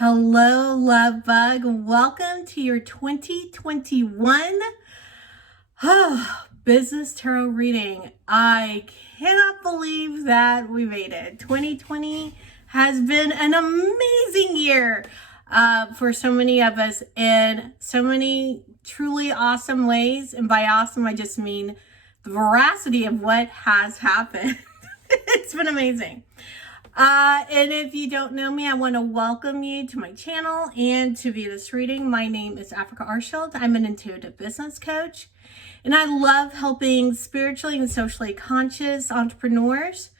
Hello, love bug. Welcome to your 2021 business tarot reading. I cannot believe that we made it. 2020 has been an amazing year for so many of us in so many truly awesome ways. And by awesome, I just mean the veracity of what has happened. It's been amazing. And if you don't know me, I want to welcome you to my channel and to this reading. My name is Africa Arshield. I'm an intuitive business coach, and I love helping spiritually and socially conscious entrepreneurs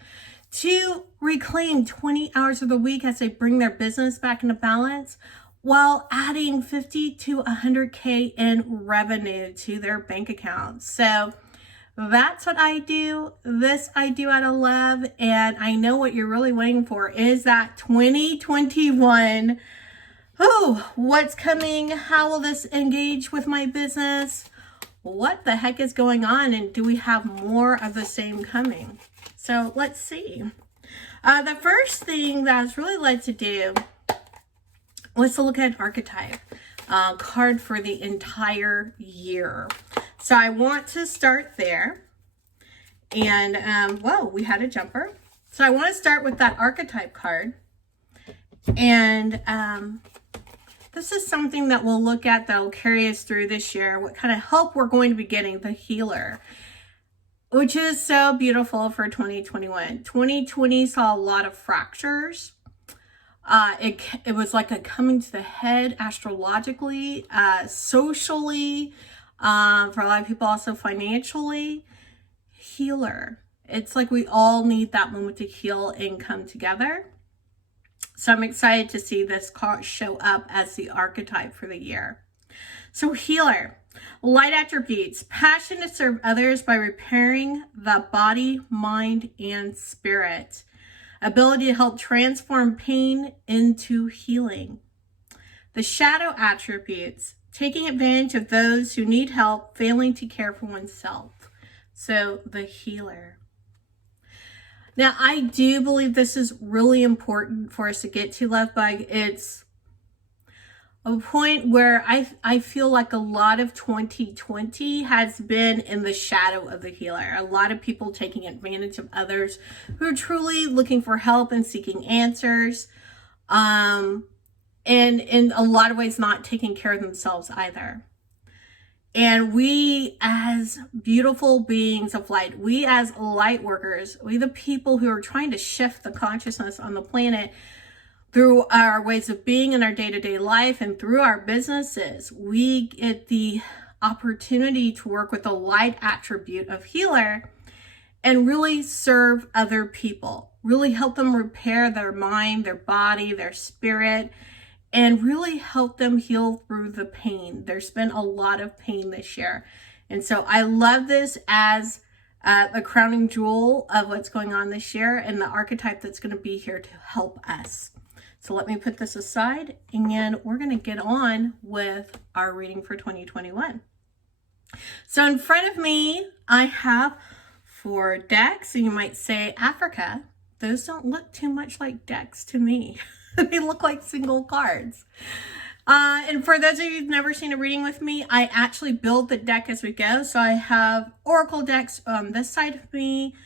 to reclaim 20 hours of the week as they bring their business back into balance while adding 50 to 100K in revenue to their bank account. So that's what I do. This I do out of love. And I know what you're really waiting for is that 2021. Oh, what's coming? How will this engage with my business? What the heck is going on? And do we have more of the same coming? So let's see. The first thing that I was really led to do was to look at an archetype card for the entire year. So I want to start there. And, whoa, we had a jumper. So I want to start with that archetype card. And this is something that we'll look at that will carry us through this year. What kind of help we're going to be getting, the healer, which is so beautiful for 2021. 2020 saw a lot of fractures. It was like a coming to the head astrologically, socially, for a lot of people also financially. Healer. It's like we all need that moment to heal and come together. So I'm excited to see this card show up as the archetype for the year. So healer, light attributes, passion to serve others by repairing the body, mind, and spirit. Ability to help transform pain into healing. The shadow attributes, taking advantage of those who need help, failing to care for oneself. So the healer. Now, I do believe this is really important for us to get to, love bug. It's a point where I feel like a lot of 2020 has been in the shadow of the healer. A lot of people taking advantage of others who are truly looking for help and seeking answers. And in a lot of ways not taking care of themselves either. And we as beautiful beings of light, we as light workers, we the people who are trying to shift the consciousness on the planet through our ways of being in our day-to-day life and through our businesses, we get the opportunity to work with the light attribute of healer and really serve other people, really help them repair their mind, their body, their spirit, and really help them heal through the pain. There's been a lot of pain this year. And so I love this as the crowning jewel of what's going on this year and the archetype that's going to be here to help us. So let me put this aside and we're going to get on with our reading for 2021. So in front of me, I have 4 decks, and you might say, Africa, those don't look too much like decks to me. They look like single cards. And for those of you who've never seen a reading with me, I actually build the deck as we go. So I have oracle decks on this side of me,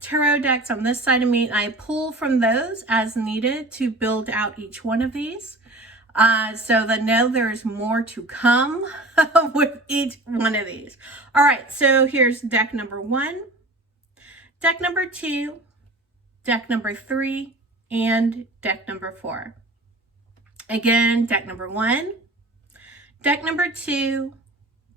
tarot decks on this side of me, and I pull from those as needed to build out each one of these. So that know there's more to come with each one of these. All right, so here's deck number 1, deck number 2, deck number 3, and deck number 4. Again, deck number 1, deck number 2,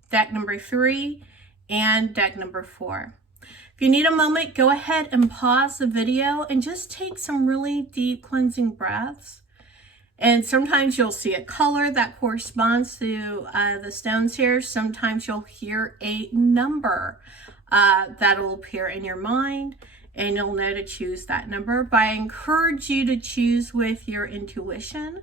deck number 3, and deck number 4. If you need a moment, go ahead and pause the video and just take some really deep cleansing breaths. And sometimes you'll see a color that corresponds to the stones here. Sometimes you'll hear a number that'll appear in your mind, and you'll know to choose that number. But I encourage you to choose with your intuition.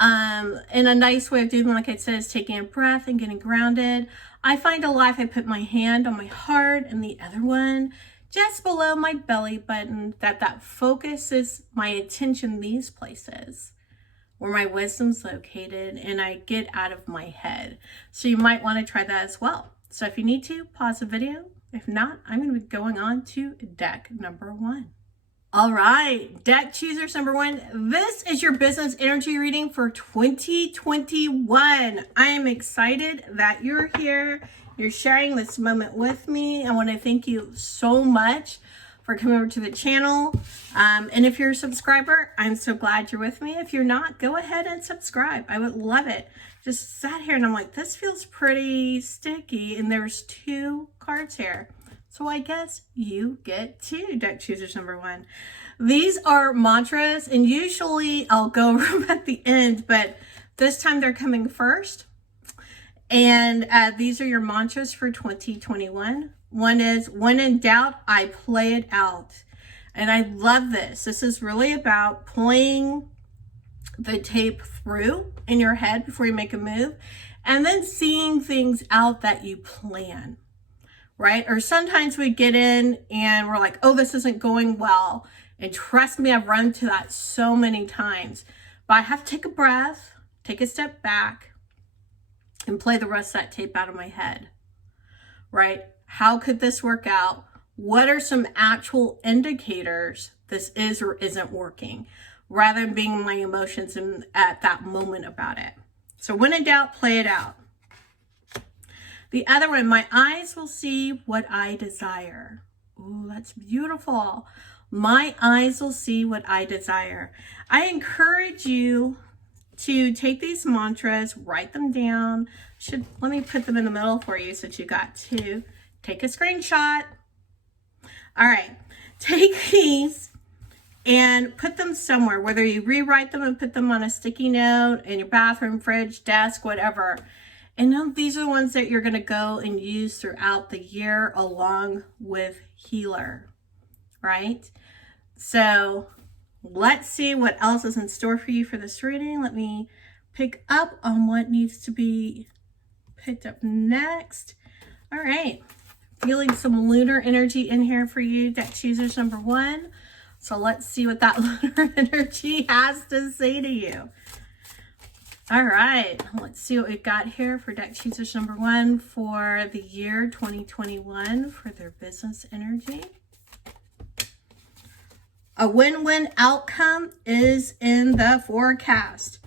And a nice way of doing, like I said, is taking a breath and getting grounded. I find a lot if I put my hand on my heart and the other one just below my belly button, that focuses my attention these places. where my wisdom's located and I get out of my head. So you might want to try that as well. So if you need to, pause the video. If not, I'm going to be going on to deck number 1. All right, deck choosers number 1. This is your business energy reading for 2021. I am excited that you're here. You're sharing this moment with me. I want to thank you so much for coming over to the channel. And if you're a subscriber, I'm so glad you're with me. If you're not, go ahead and subscribe. I would love it. Just sat here and I'm like, this feels pretty sticky. And there's 2 cards here. So I guess you get 2, deck choosers number 1. These are mantras, and usually I'll go over them at the end, but this time they're coming first. And these are your mantras for 2021. One is, when in doubt, I play it out. And I love this. This is really about playing the tape through in your head before you make a move, and then seeing things out that you plan. Right? Or sometimes we get in and we're like, oh, this isn't going well. And trust me, I've run to that so many times. But I have to take a breath, take a step back, and play the rest of that tape out of my head. Right? How could this work out? What are some actual indicators this is or isn't working? Rather than being my emotions at that moment about it. So when in doubt, play it out. The other one, my eyes will see what I desire. Ooh, that's beautiful. My eyes will see what I desire. I encourage you to take these mantras, write them down. Let me put them in the middle for you since you got 2. Take a screenshot. All right, take these and put them somewhere, whether you rewrite them and put them on a sticky note in your bathroom, fridge, desk, whatever. And now these are the ones that you're going to go and use throughout the year along with Healer, right? So let's see what else is in store for you for this reading. Let me pick up on what needs to be picked up next. All right. Feeling some lunar energy in here for you, deck choosers number 1. So let's see what that lunar energy has to say to you. All right, let's see what we've got here for deck choosers number 1 for the year 2021 for their business energy. A win-win outcome is in the forecast.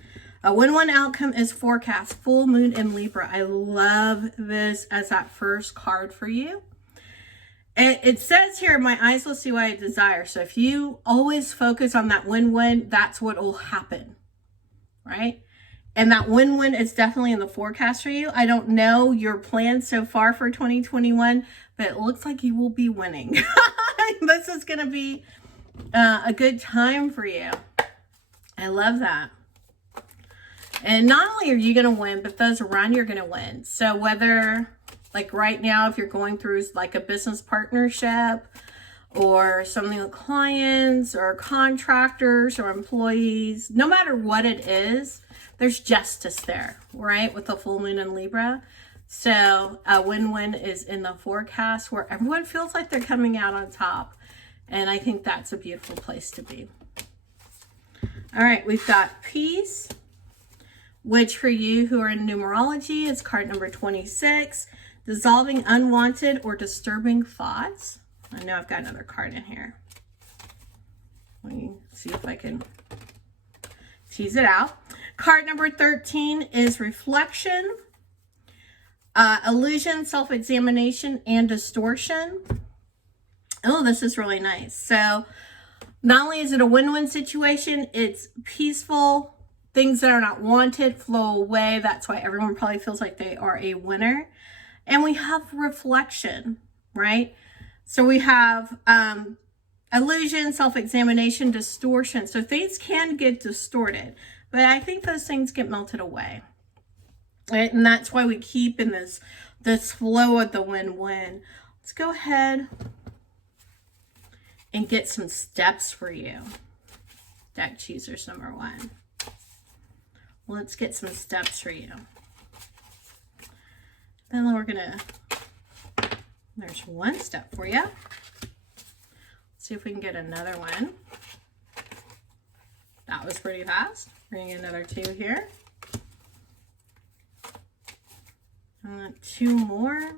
A win-win outcome is forecast, full moon in Libra. I love this as that first card for you. It says here, my eyes will see what I desire. So if you always focus on that win-win, that's what will happen, right? And that win-win is definitely in the forecast for you. I don't know your plans so far for 2021, but it looks like you will be winning. This is going to be a good time for you. I love that. And not only are you going to win, but those around you are going to win. So whether, like right now, if you're going through like a business partnership or something with clients or contractors or employees, no matter what it is, there's justice there, right? With the full moon in Libra. So a win-win is in the forecast where everyone feels like they're coming out on top. And I think that's a beautiful place to be. All right, we've got peace, which for you who are in numerology is card number 26, dissolving unwanted or disturbing thoughts. I know I've got another card in here. Let me see if I can tease it out. Card number 13 is reflection, illusion, self-examination, and distortion. Oh, this is really nice. So not only is it a win-win situation, it's peaceful. Things that are not wanted flow away. That's why everyone probably feels like they are a winner. And we have reflection, right? So we have illusion, self-examination, distortion. So things can get distorted, but I think those things get melted away. Right? And that's why we keep in this flow of the win-win. Let's go ahead and get some steps for you. Deck choosers number 1. Let's get some steps for you. Then we're gonna, there's one step for you. Let's see if we can get another one. That was pretty fast. Bring another 2 here. I want 2 more.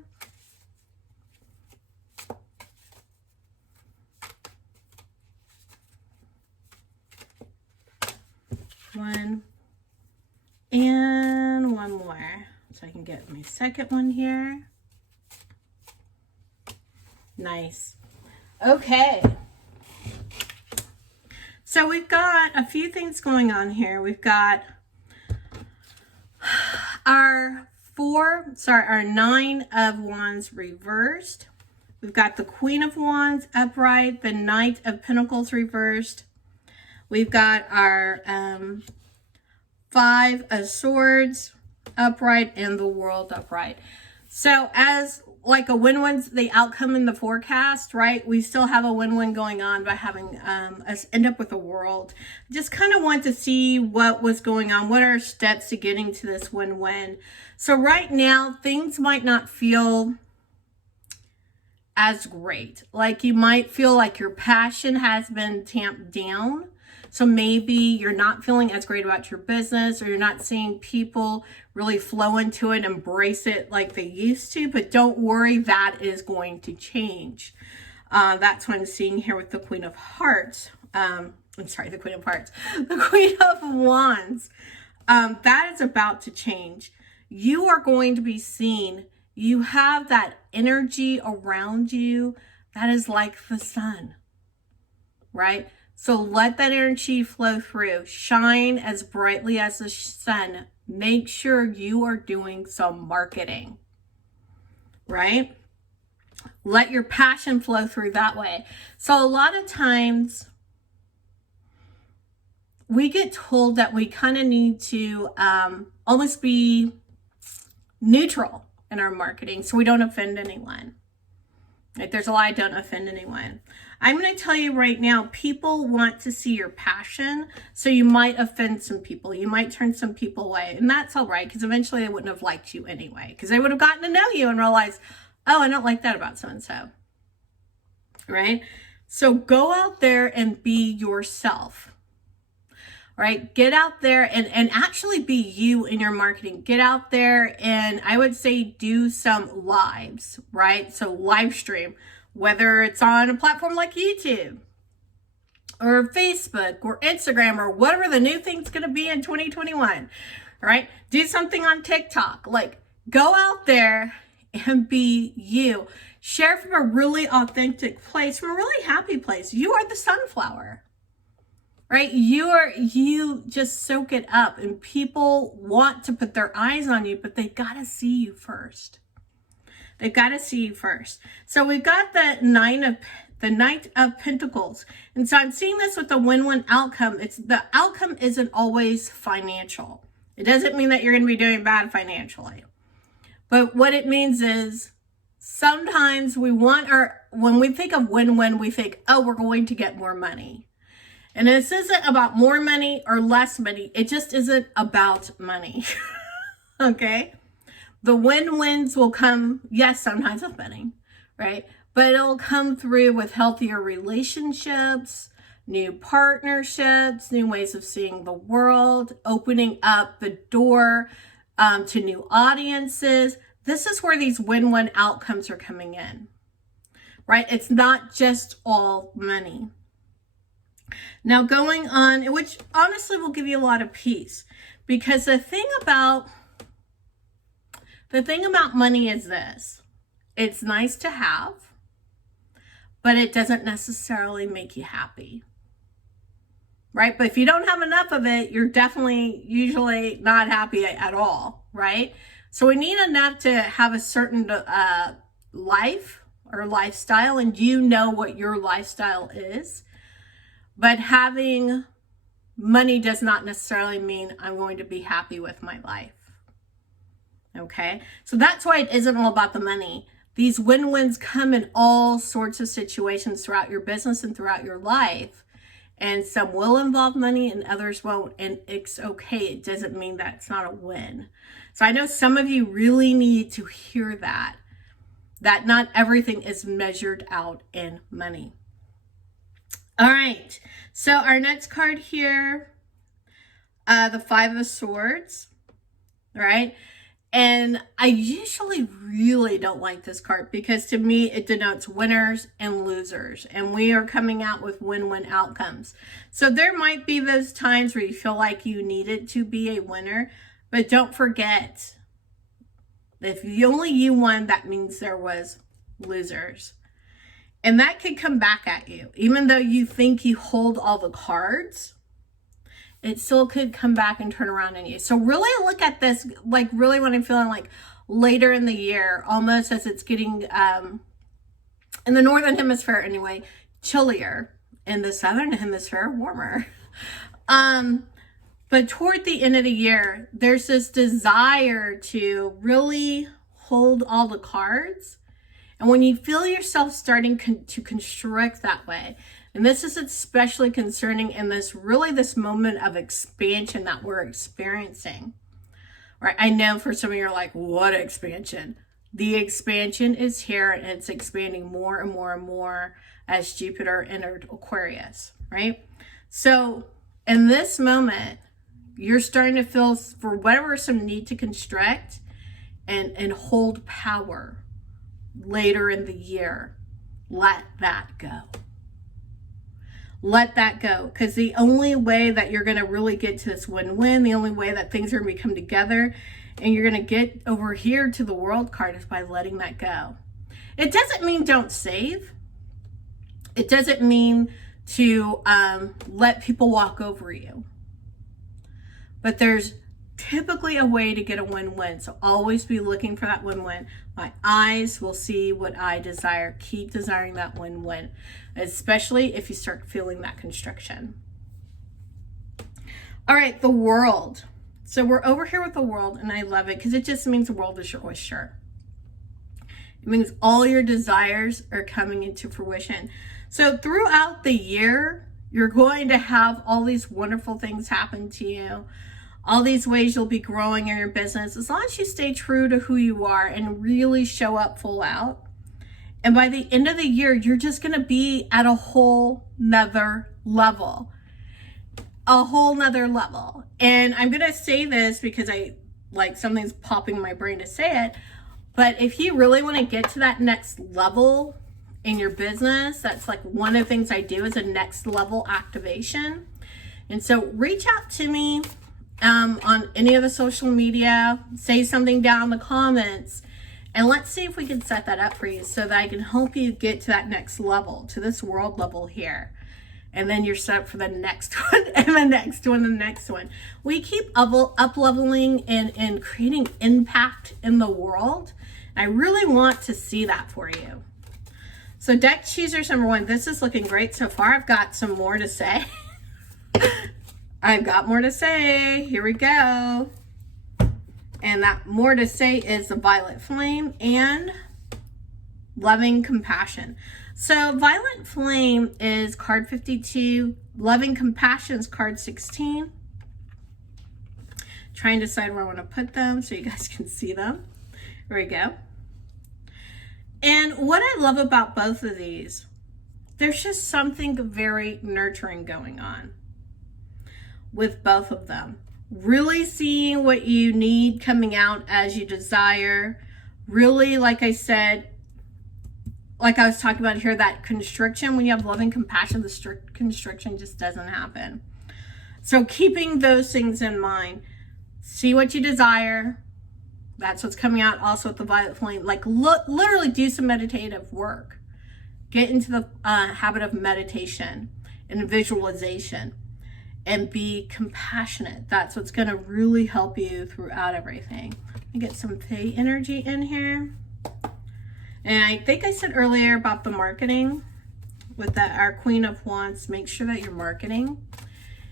One and 1 more. So I can get my second one here. Nice. Okay. So we've got a few things going on here. We've got our 9 of Wands reversed. We've got the Queen of Wands upright, the Knight of Pentacles reversed. We've got our 5 of Swords upright and the World upright. So as like a win-win, the outcome in the forecast, right? We still have a win-win going on by having us end up with a World. Just kind of want to see what was going on. What are steps to getting to this win-win? So right now, things might not feel as great. Like you might feel like your passion has been tamped down. So maybe you're not feeling as great about your business, or you're not seeing people really flow into it, embrace it like they used to. But don't worry, that is going to change. That's what I'm seeing here with the Queen of Hearts. I'm sorry, the Queen of Hearts. The Queen of Wands. That is about to change. You are going to be seen. You have that energy around you that is like the sun, right? So let that energy flow through. Shine as brightly as the sun. Make sure you are doing some marketing, right? Let your passion flow through that way. So a lot of times we get told that we kind of need to almost be neutral in our marketing so we don't offend anyone. Right? There's a lot of don't offend anyone. I'm going to tell you right now, people want to see your passion, so you might offend some people. You might turn some people away, and that's all right, because eventually they wouldn't have liked you anyway, because they would have gotten to know you and realized, oh, I don't like that about so-and-so, right? So go out there and be yourself, right? Get out there and actually be you in your marketing. Get out there and I would say do some lives, right? So live stream, whether it's on a platform like YouTube or Facebook or Instagram or whatever the new thing's going to be in 2021, right? Do something on TikTok. Like, go out there and be you. Share from a really authentic place, from a really happy place. You are the sunflower, right? You just soak it up, and people want to put their eyes on you, but they got to see you first. They've got to see you first. So we've got the Knight of Pentacles. And so I'm seeing this with the win-win outcome. The outcome isn't always financial. It doesn't mean that you're going to be doing bad financially. But what it means is sometimes when we think of win-win, we think, oh, we're going to get more money. And this isn't about more money or less money. It just isn't about money. Okay? The win-wins will come, yes, sometimes with money, right? But it'll come through with healthier relationships, new partnerships, new ways of seeing the world, opening up the door to new audiences. This is where these win-win outcomes are coming in, right? It's not just all money. Now going on, which honestly will give you a lot of peace, because the thing about money is this: it's nice to have, but it doesn't necessarily make you happy, right? But if you don't have enough of it, you're definitely usually not happy at all, right? So we need enough to have a certain life or lifestyle, and you know what your lifestyle is. But having money does not necessarily mean I'm going to be happy with my life. Okay, so that's why it isn't all about the money. These win-wins come in all sorts of situations throughout your business and throughout your life. And some will involve money and others won't. And it's okay. It doesn't mean that it's not a win. So I know some of you really need to hear that not everything is measured out in money. All right, so our next card here the Five of Swords, right? And I usually really don't like this card because to me it denotes winners and losers. And we are coming out with win-win outcomes. So there might be those times where you feel like you needed to be a winner. But don't forget, if only you won, that means there was losers. And that could come back at you. Even though you think you hold all the cards, it still could come back and turn around on you. So really look at this, like really when I'm feeling like later in the year, almost as it's getting, in the Northern Hemisphere anyway, chillier. In the Southern Hemisphere, warmer. But toward the end of the year, there's this desire to really hold all the cards. And when you feel yourself starting to constrict that way, and this is especially concerning in this moment of expansion that we're experiencing, right? I know for some of you are like, what expansion? The expansion is here and it's expanding more and more and more as Jupiter entered Aquarius, right? So in this moment, you're starting to feel, for whatever, some need to constrict and hold power later in the year. Let that go. Let that go, because the only way that you're going to really get to this win-win, the only way that things are going to come together and you're going to get over here to the World card is by letting that go. It doesn't mean don't save. It doesn't mean to let people walk over you. But there's typically a way to get a win-win. So always be looking for that win-win. My eyes will see what I desire. Keep desiring that win-win, especially if you start feeling that constriction. All right, the World. So we're over here with the World, and I love it because it just means the world is your oyster. It means all your desires are coming into fruition. So throughout the year, you're going to have all these wonderful things happen to you. All these ways you'll be growing in your business, as long as you stay true to who you are and really show up full out. And by the end of the year, you're just going to be at a whole nother level. A whole nother level. And I'm going to say this because something's popping in my brain to say it. But if you really want to get to that next level in your business, that's like one of the things I do is a next level activation. And so reach out to me on any of the social media, say something down in the comments, and let's see if we can set that up for you so that I can help you get to that next level, to this world level here. And then you're set up for the next one and the next one and the next one. We keep up leveling and creating impact in the world. I really want to see that for you. So deck choosers number one, this is looking great so far. I've got some more to say. I've got more to say. Here we go. And that more to say is the Violet Flame and Loving Compassion. So Violet Flame is card 52. Loving Compassion is card 16. Trying to decide where I want to put them so you guys can see them. Here we go. And what I love about both of these, there's just something very nurturing going on with both of them. Really seeing what you need coming out as you desire. Really, like I said, like I was talking about here, that constriction, when you have loving compassion, the strict constriction just doesn't happen. So keeping those things in mind, see what you desire. That's what's coming out also with the Violet Flame. Like literally do some meditative work. Get into the habit of meditation and visualization. And be compassionate. That's what's going to really help you throughout everything. Let me get some Fae energy in here. And I think I said earlier about the marketing with our Queen of Wands. Make sure that you're marketing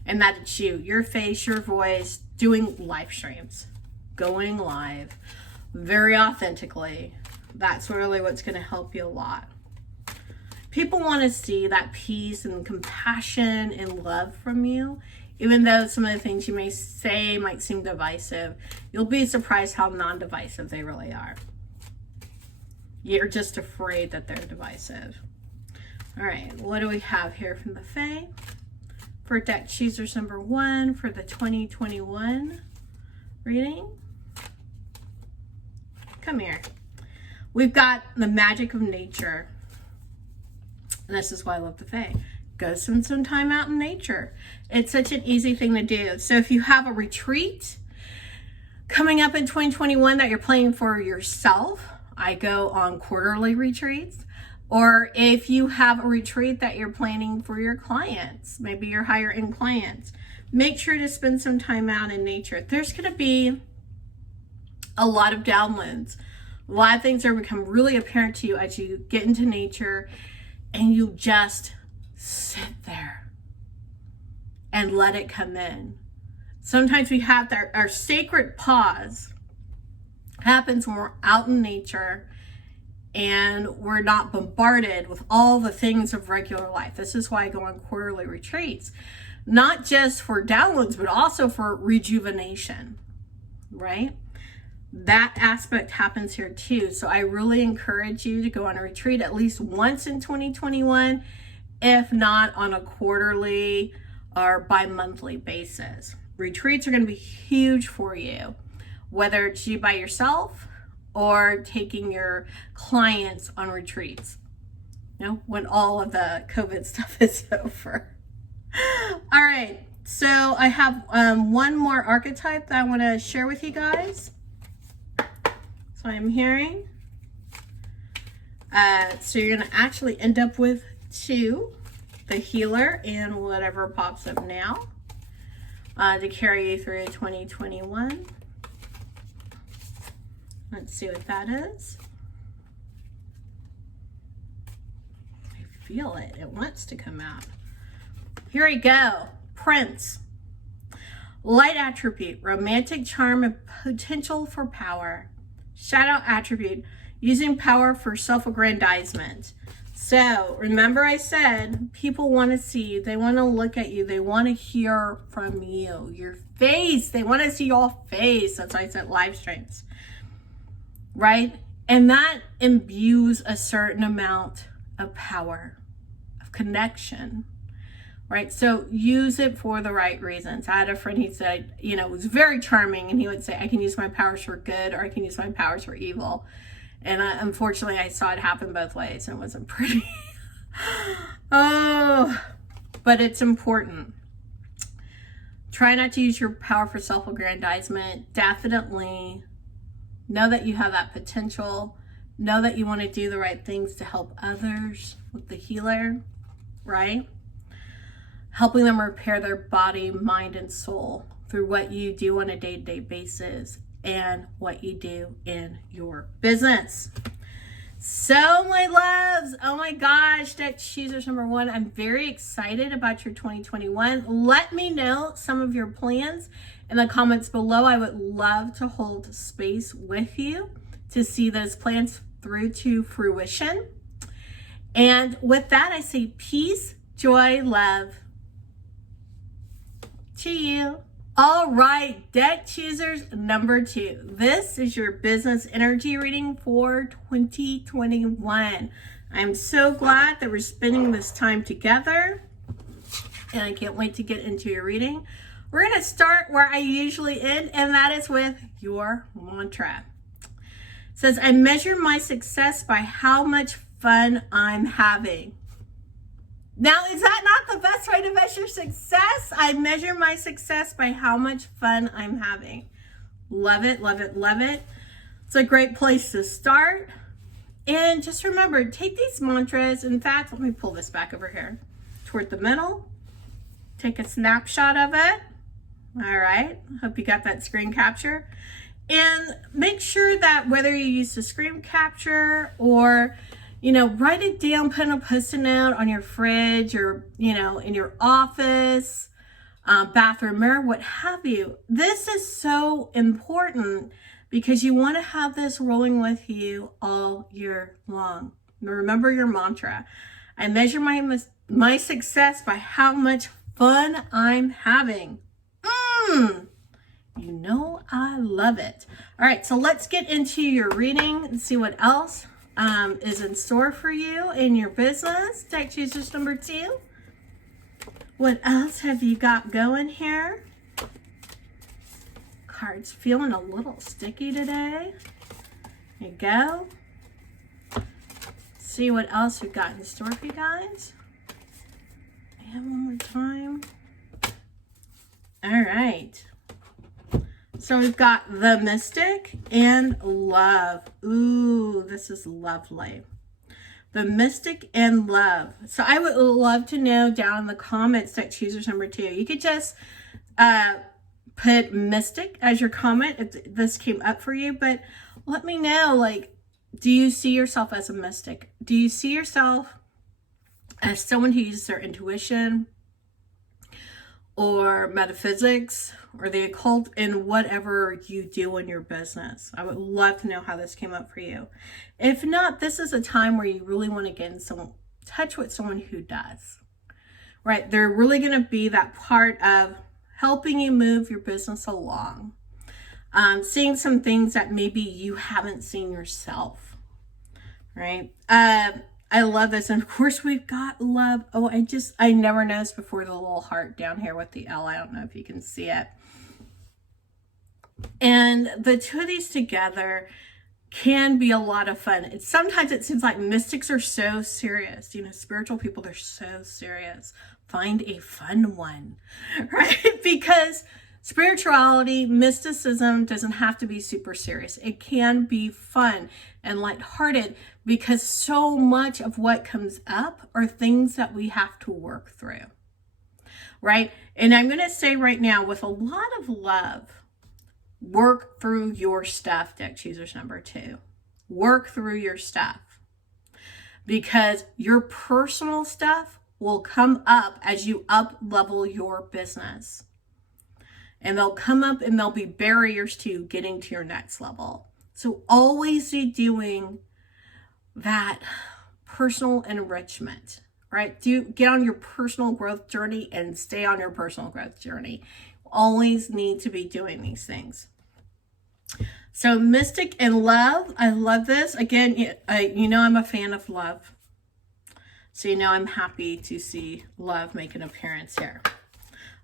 and that it's you, your face, your voice, doing live streams, going live very authentically. That's really what's going to help you a lot. People want to see that peace and compassion and love from you, even though some of the things you may say might seem divisive. You'll be surprised how non-divisive they really are. You're just afraid that they're divisive. All right, what do we have here from the Fae for deck choosers number 1 for the 2021 reading. Come here. We've got the magic of nature. And this is why I love the Fae. Go spend some time out in nature. It's such an easy thing to do. So if you have a retreat coming up in 2021 that you're planning for yourself, I go on quarterly retreats. Or if you have a retreat that you're planning for your clients, maybe your higher end clients, make sure to spend some time out in nature. There's going to be a lot of downloads. A lot of things are become really apparent to you as you get into nature and you just sit there and let it come in. Sometimes we have our sacred pause happens when we're out in nature and we're not bombarded with all the things of regular life. This is why I go on quarterly retreats, not just for downloads, but also for rejuvenation, right? That aspect happens here too. So I really encourage you to go on a retreat at least once in 2021, if not on a quarterly or bi-monthly basis. Retreats are going to be huge for you, whether it's you by yourself or taking your clients on retreats, you know, when all of the COVID stuff is over. All right, so I have one more archetype that I want to share with you guys. So I'm hearing. So you're going to actually end up with 2, the healer and whatever pops up now, to carry you through 2021. Let's see what that is. I feel it. It wants to come out. Here we go. Prince. Light attribute, romantic charm and potential for power. Shadow attribute, using power for self-aggrandizement. So remember I said people want to see you. They want to look at you. They want to hear from you. Your face. They want to see your face. That's why I said live streams. Right? And that imbues a certain amount of power, of connection. Right? So use it for the right reasons. I had a friend, he said, you know, it was very charming, and he would say, I can use my powers for good or I can use my powers for evil. And unfortunately, I saw it happen both ways, and it wasn't pretty. Oh, but it's important. Try not to use your power for self-aggrandizement. Definitely know that you have that potential. Know that you want to do the right things to help others with the healer, right? Helping them repair their body, mind, and soul through what you do on a day-to-day basis and what you do in your business. So my loves, oh my gosh, deck choosers number 1, I'm very excited about your 2021. Let me know some of your plans in the comments below. I would love to hold space with you to see those plans through to fruition. And with that, I say peace, joy, love to you. All right, deck choosers number 2. This is your business energy reading for 2021. I'm so glad that we're spending this time together, and I can't wait to get into your reading. We're going to start where I usually end, and that is with your mantra. It says, I measure my success by how much fun I'm having. Now, is that not the best way to measure success? I measure my success by how much fun I'm having. Love it, love it, love it. It's a great place to start. And just remember, take these mantras. In fact, let me pull this back over here toward the middle. Take a snapshot of it. All right. Hope you got that screen capture. And make sure that whether you use the screen capture or write it down, put a post-it note on your fridge or, in your office, bathroom mirror, what have you. This is so important because you want to have this rolling with you all year long. Remember your mantra. I measure my success by how much fun I'm having. I love it. All right, so let's get into your reading and see what else is in store for you in your business. Deck choosers number 2. What else have you got going here? Cards feeling a little sticky today. There you go. See what else we've got in store for you guys. And one more time. All right. So we've got the Mystic and Love. Ooh, this is lovely. The Mystic and Love. So I would love to know down in the comments that choosers number 2. You could just put Mystic as your comment if this came up for you. But let me know, like, do you see yourself as a mystic? Do you see yourself as someone who uses their intuition or metaphysics or the occult in whatever you do in your business? I would love to know how this came up for you. If not, this is a time where you really want to get in touch with someone who does, right? They're really going to be that part of helping you move your business along. Seeing some things that maybe you haven't seen yourself, right? I love this. And of course we've got Love. Oh, I never noticed before the little heart down here with the L. I don't know if you can see it. And the two of these together can be a lot of fun. Sometimes it seems like mystics are so serious. You know, spiritual people, they're so serious. Find a fun one, right? Because spirituality, mysticism doesn't have to be super serious. It can be fun and lighthearted because so much of what comes up are things that we have to work through, right? And I'm going to say right now, with a lot of love, work through your stuff, deck choosers number 2. Work through your stuff, because your personal stuff will come up as you up level your business. And they'll come up and there'll be barriers to getting to your next level. So always be doing that personal enrichment, right? Get on your personal growth journey and stay on your personal growth journey. Always need to be doing these things. So Mystic and Love, I love this. Again, you know I'm a fan of love. So you know I'm happy to see love make an appearance here.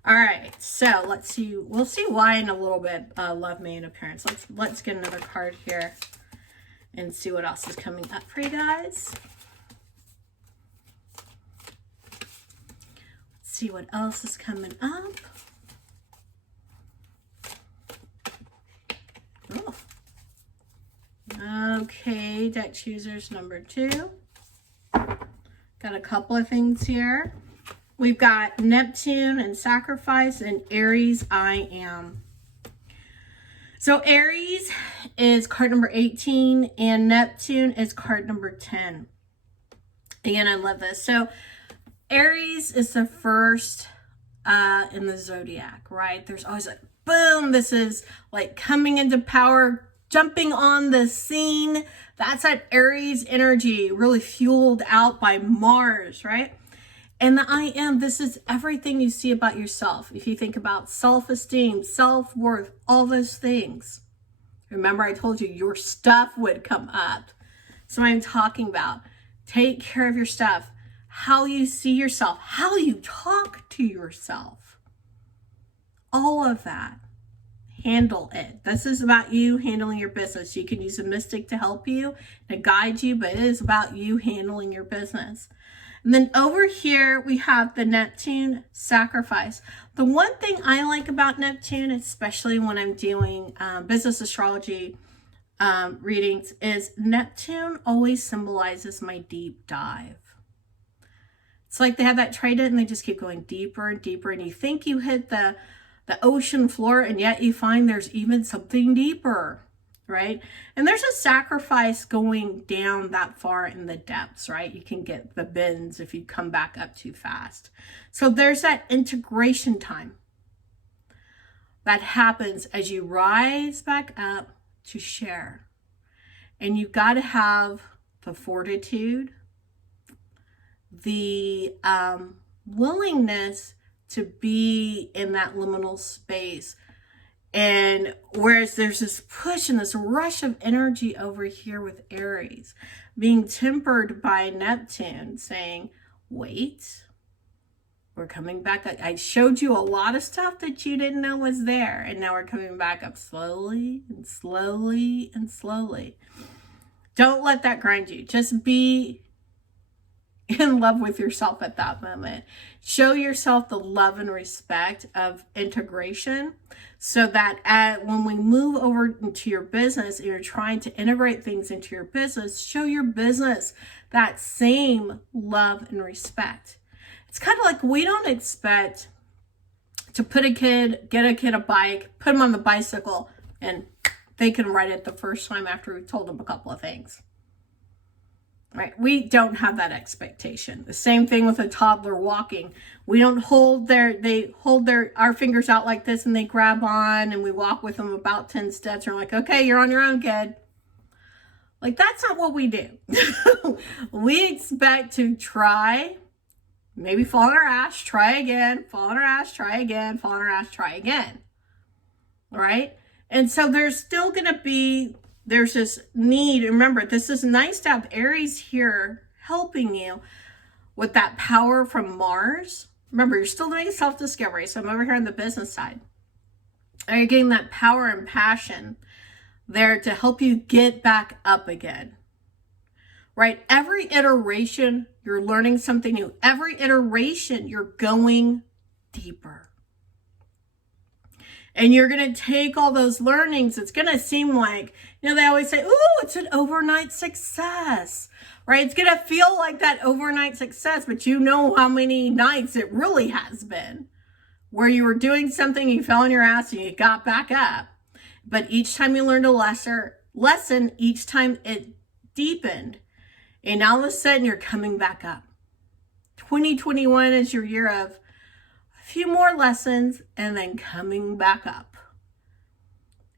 All right, so let's see. We'll see why in a little bit love made an appearance. Let's get another card here and see what else is coming up for you guys. Let's see what else is coming up. Oh. Okay, deck choosers number 2. Got a couple of things here. We've got Neptune and Sacrifice and Aries, I Am. So Aries is card number 18 and Neptune is card number 10. Again, I love this. So Aries is the first in the zodiac, right? There's always like, boom, this is like coming into power, jumping on the scene. That's that Aries energy, really fueled out by Mars, right? And the I Am, this is everything you see about yourself. If you think about self-esteem, self-worth, all those things. Remember, I told you your stuff would come up. So I'm talking about take care of your stuff, how you see yourself, how you talk to yourself. All of that. Handle it. This is about you handling your business. You can use a mystic to help you, to guide you, but it is about you handling your business. And then over here, we have the Neptune Sacrifice. The one thing I like about Neptune, especially when I'm doing business astrology readings, is Neptune always symbolizes my deep dive. It's like they have that trident and they just keep going deeper and deeper. And you think you hit the ocean floor, and yet you find there's even something deeper, right? And there's a sacrifice going down that far in the depths, right? You can get the bends if you come back up too fast. So there's that integration time that happens as you rise back up to share. And you've got to have the fortitude, the willingness to be in that liminal space. And whereas there's this push and this rush of energy over here with Aries, being tempered by Neptune saying, wait, We're coming back up. I showed you a lot of stuff that you didn't know was there. And now we're coming back up slowly and slowly and slowly. Don't let that grind you. Just be in love with yourself at that moment. Show yourself the love and respect of integration, so that when we move over into your business and you're trying to integrate things into your business, show your business that same love and respect. It's kind of like we don't expect to get a kid a bike, put them on the bicycle, and they can ride it the first time after we've told them a couple of things. Right? We don't have that expectation. The same thing with a toddler walking. We don't hold our fingers out like this and they grab on and we walk with them about 10 steps and we're like, okay, you're on your own, kid. Like, that's not what we do. We expect to try, maybe fall on our ass, try again, fall on our ass, try again, fall on our ass, try again. Right? And so there's this need. Remember, this is nice to have Aries here helping you with that power from Mars. Remember, you're still doing self-discovery. So I'm over here on the business side. And you're getting that power and passion there to help you get back up again. Right? Every iteration, you're learning something new. Every iteration, you're going deeper. And you're going to take all those learnings. It's going to seem like, they always say, ooh, it's an overnight success, right? It's going to feel like that overnight success, but you know how many nights it really has been where you were doing something, you fell on your ass and you got back up. But each time you learned a lesson, each time it deepened. And all of a sudden you're coming back up. 2021 is your year of few more lessons and then coming back up.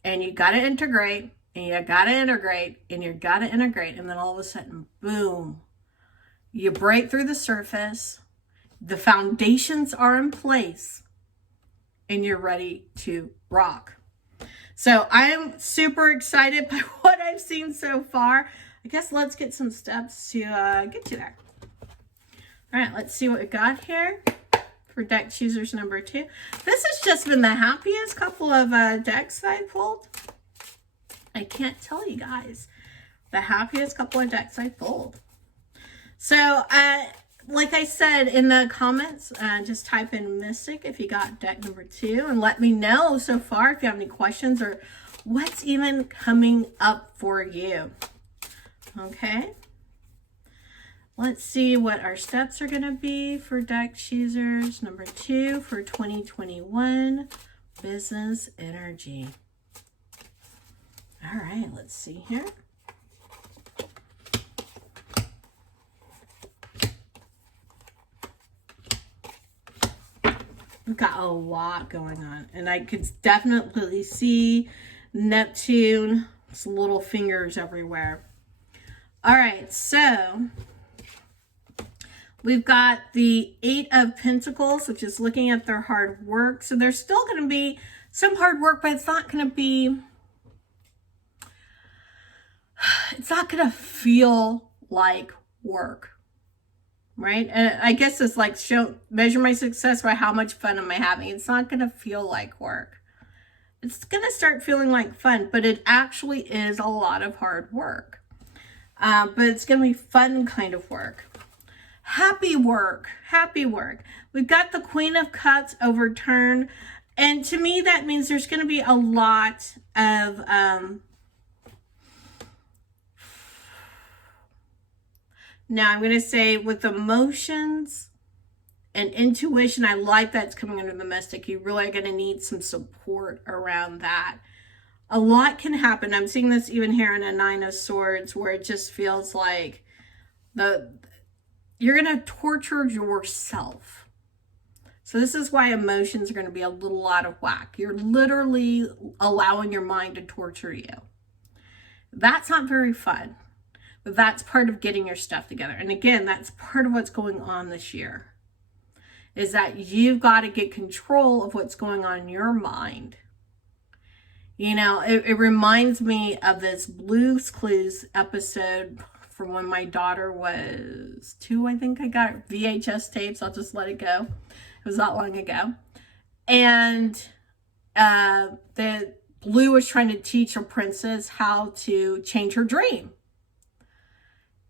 And you got to integrate and you got to integrate and you got to integrate. And then all of a sudden, boom, you break through the surface. The foundations are in place and you're ready to rock. So I am super excited by what I've seen so far. I guess let's get some steps to get you there. All right, let's see what we got here. For deck choosers number 2. This has just been the happiest couple of decks that I pulled. I can't tell you guys. The happiest couple of decks I pulled. So, like I said in the comments, just type in Mystic if you got deck number 2. And let me know so far if you have any questions or what's even coming up for you. Okay. Let's see what our steps are going to be for deck choosers number 2 for 2021 business energy. All right, let's see here. We've got a lot going on, and I could definitely see Neptune's little fingers everywhere. All right, so we've got the 8 of Pentacles, which is looking at their hard work. So there's still going to be some hard work, but it's not going to feel like work, right? And I guess it's like measure my success by how much fun am I having. It's not going to feel like work. It's going to start feeling like fun, but it actually is a lot of hard work. But it's going to be fun kind of work. Happy work. We've got the Queen of Cups overturned. And to me, that means there's going to be a lot of now I'm going to say with emotions and intuition, I like that's coming under the Mystic. You really are going to need some support around that. A lot can happen. I'm seeing this even here in a 9 of Swords where it just feels like you're going to torture yourself. So this is why emotions are going to be a little out of whack. You're literally allowing your mind to torture you. That's not very fun. But that's part of getting your stuff together. And again, that's part of what's going on this year. Is that you've got to get control of what's going on in your mind. It reminds me of this Blue's Clues episode from when my daughter was 2, I think. I got VHS tapes. I'll just let it go. It was not long ago. And the Blue was trying to teach a princess how to change her dream.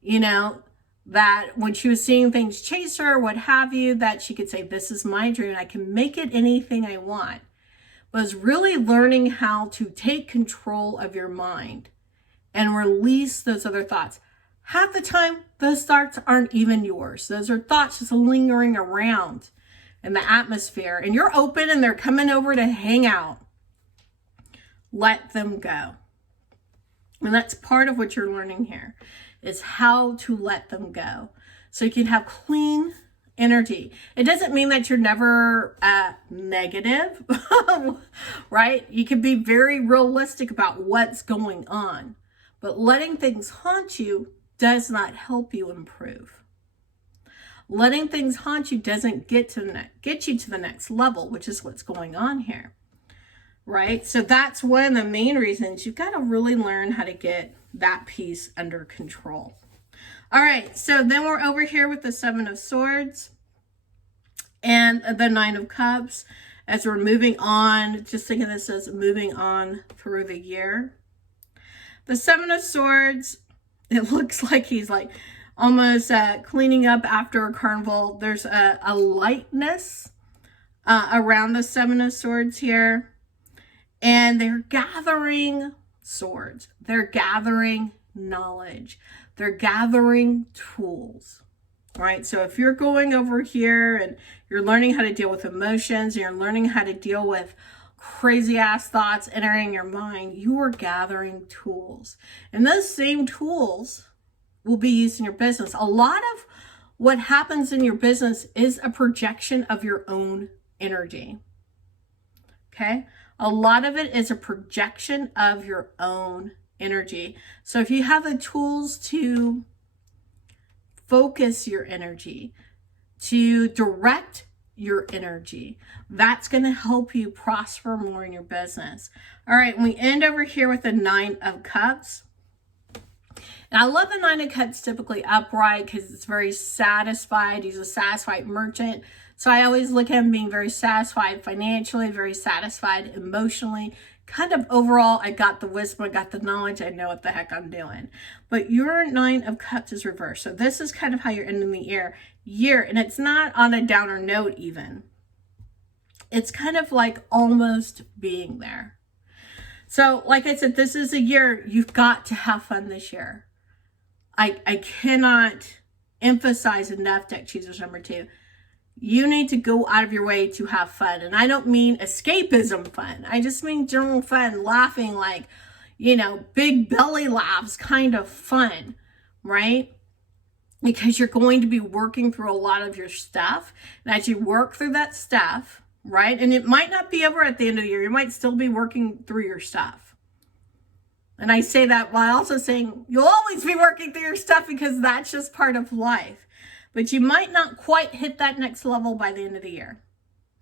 You know, that when she was seeing things chase her, what have you, that she could say, this is my dream. I can make it anything I want. Was really learning how to take control of your mind and release those other thoughts. Half the time, those thoughts aren't even yours. Those are thoughts just lingering around in the atmosphere, and you're open and they're coming over to hang out. Let them go. And that's part of what you're learning here, is how to let them go so you can have clean energy. It doesn't mean that you're never negative, right? You can be very realistic about what's going on, but letting things haunt you does not help you improve. Letting things haunt you doesn't get you to the next level, which is what's going on here, right? So that's one of the main reasons you've got to really learn how to get that piece under control. All right, so then we're over here with the Seven of Swords and the Nine of Cups as we're moving on. Just think of this as moving on through the year. The Seven of Swords, it looks like he's like almost cleaning up after a carnival. There's a lightness around the Seven of Swords here. And they're gathering swords. They're gathering knowledge. They're gathering tools, right? So if you're going over here and you're learning how to deal with emotions, you're learning how to deal with crazy ass thoughts entering your mind, you are gathering tools. And those same tools will be used in your business. A lot of what happens in your business is a projection of your own energy. Okay? A lot of it is a projection of your own energy. So if you have the tools to focus your energy, to direct your energy, that's going to help you prosper more in your business. All right, and we end over here with the Nine of Cups. And I love the Nine of Cups typically upright because it's very satisfied. He's a satisfied merchant. So I always look at him being very satisfied financially, very satisfied emotionally. Kind of overall, I got the wisdom, I got the knowledge, I know what the heck I'm doing. But your Nine of Cups is reversed. So this is kind of how you're ending the year. And it's not on a downer note even. It's kind of like almost being there. So like I said, this is a year you've got to have fun this year. I cannot emphasize enough, deck choosers number 2. You need to go out of your way to have fun. And I don't mean escapism fun. I just mean general fun, laughing like, you know, big belly laughs kind of fun, right? Because you're going to be working through a lot of your stuff. And as you work through that stuff, right? And it might not be over at the end of the year. You might still be working through your stuff. And I say that while also saying you'll always be working through your stuff because that's just part of life. But you might not quite hit that next level by the end of the year,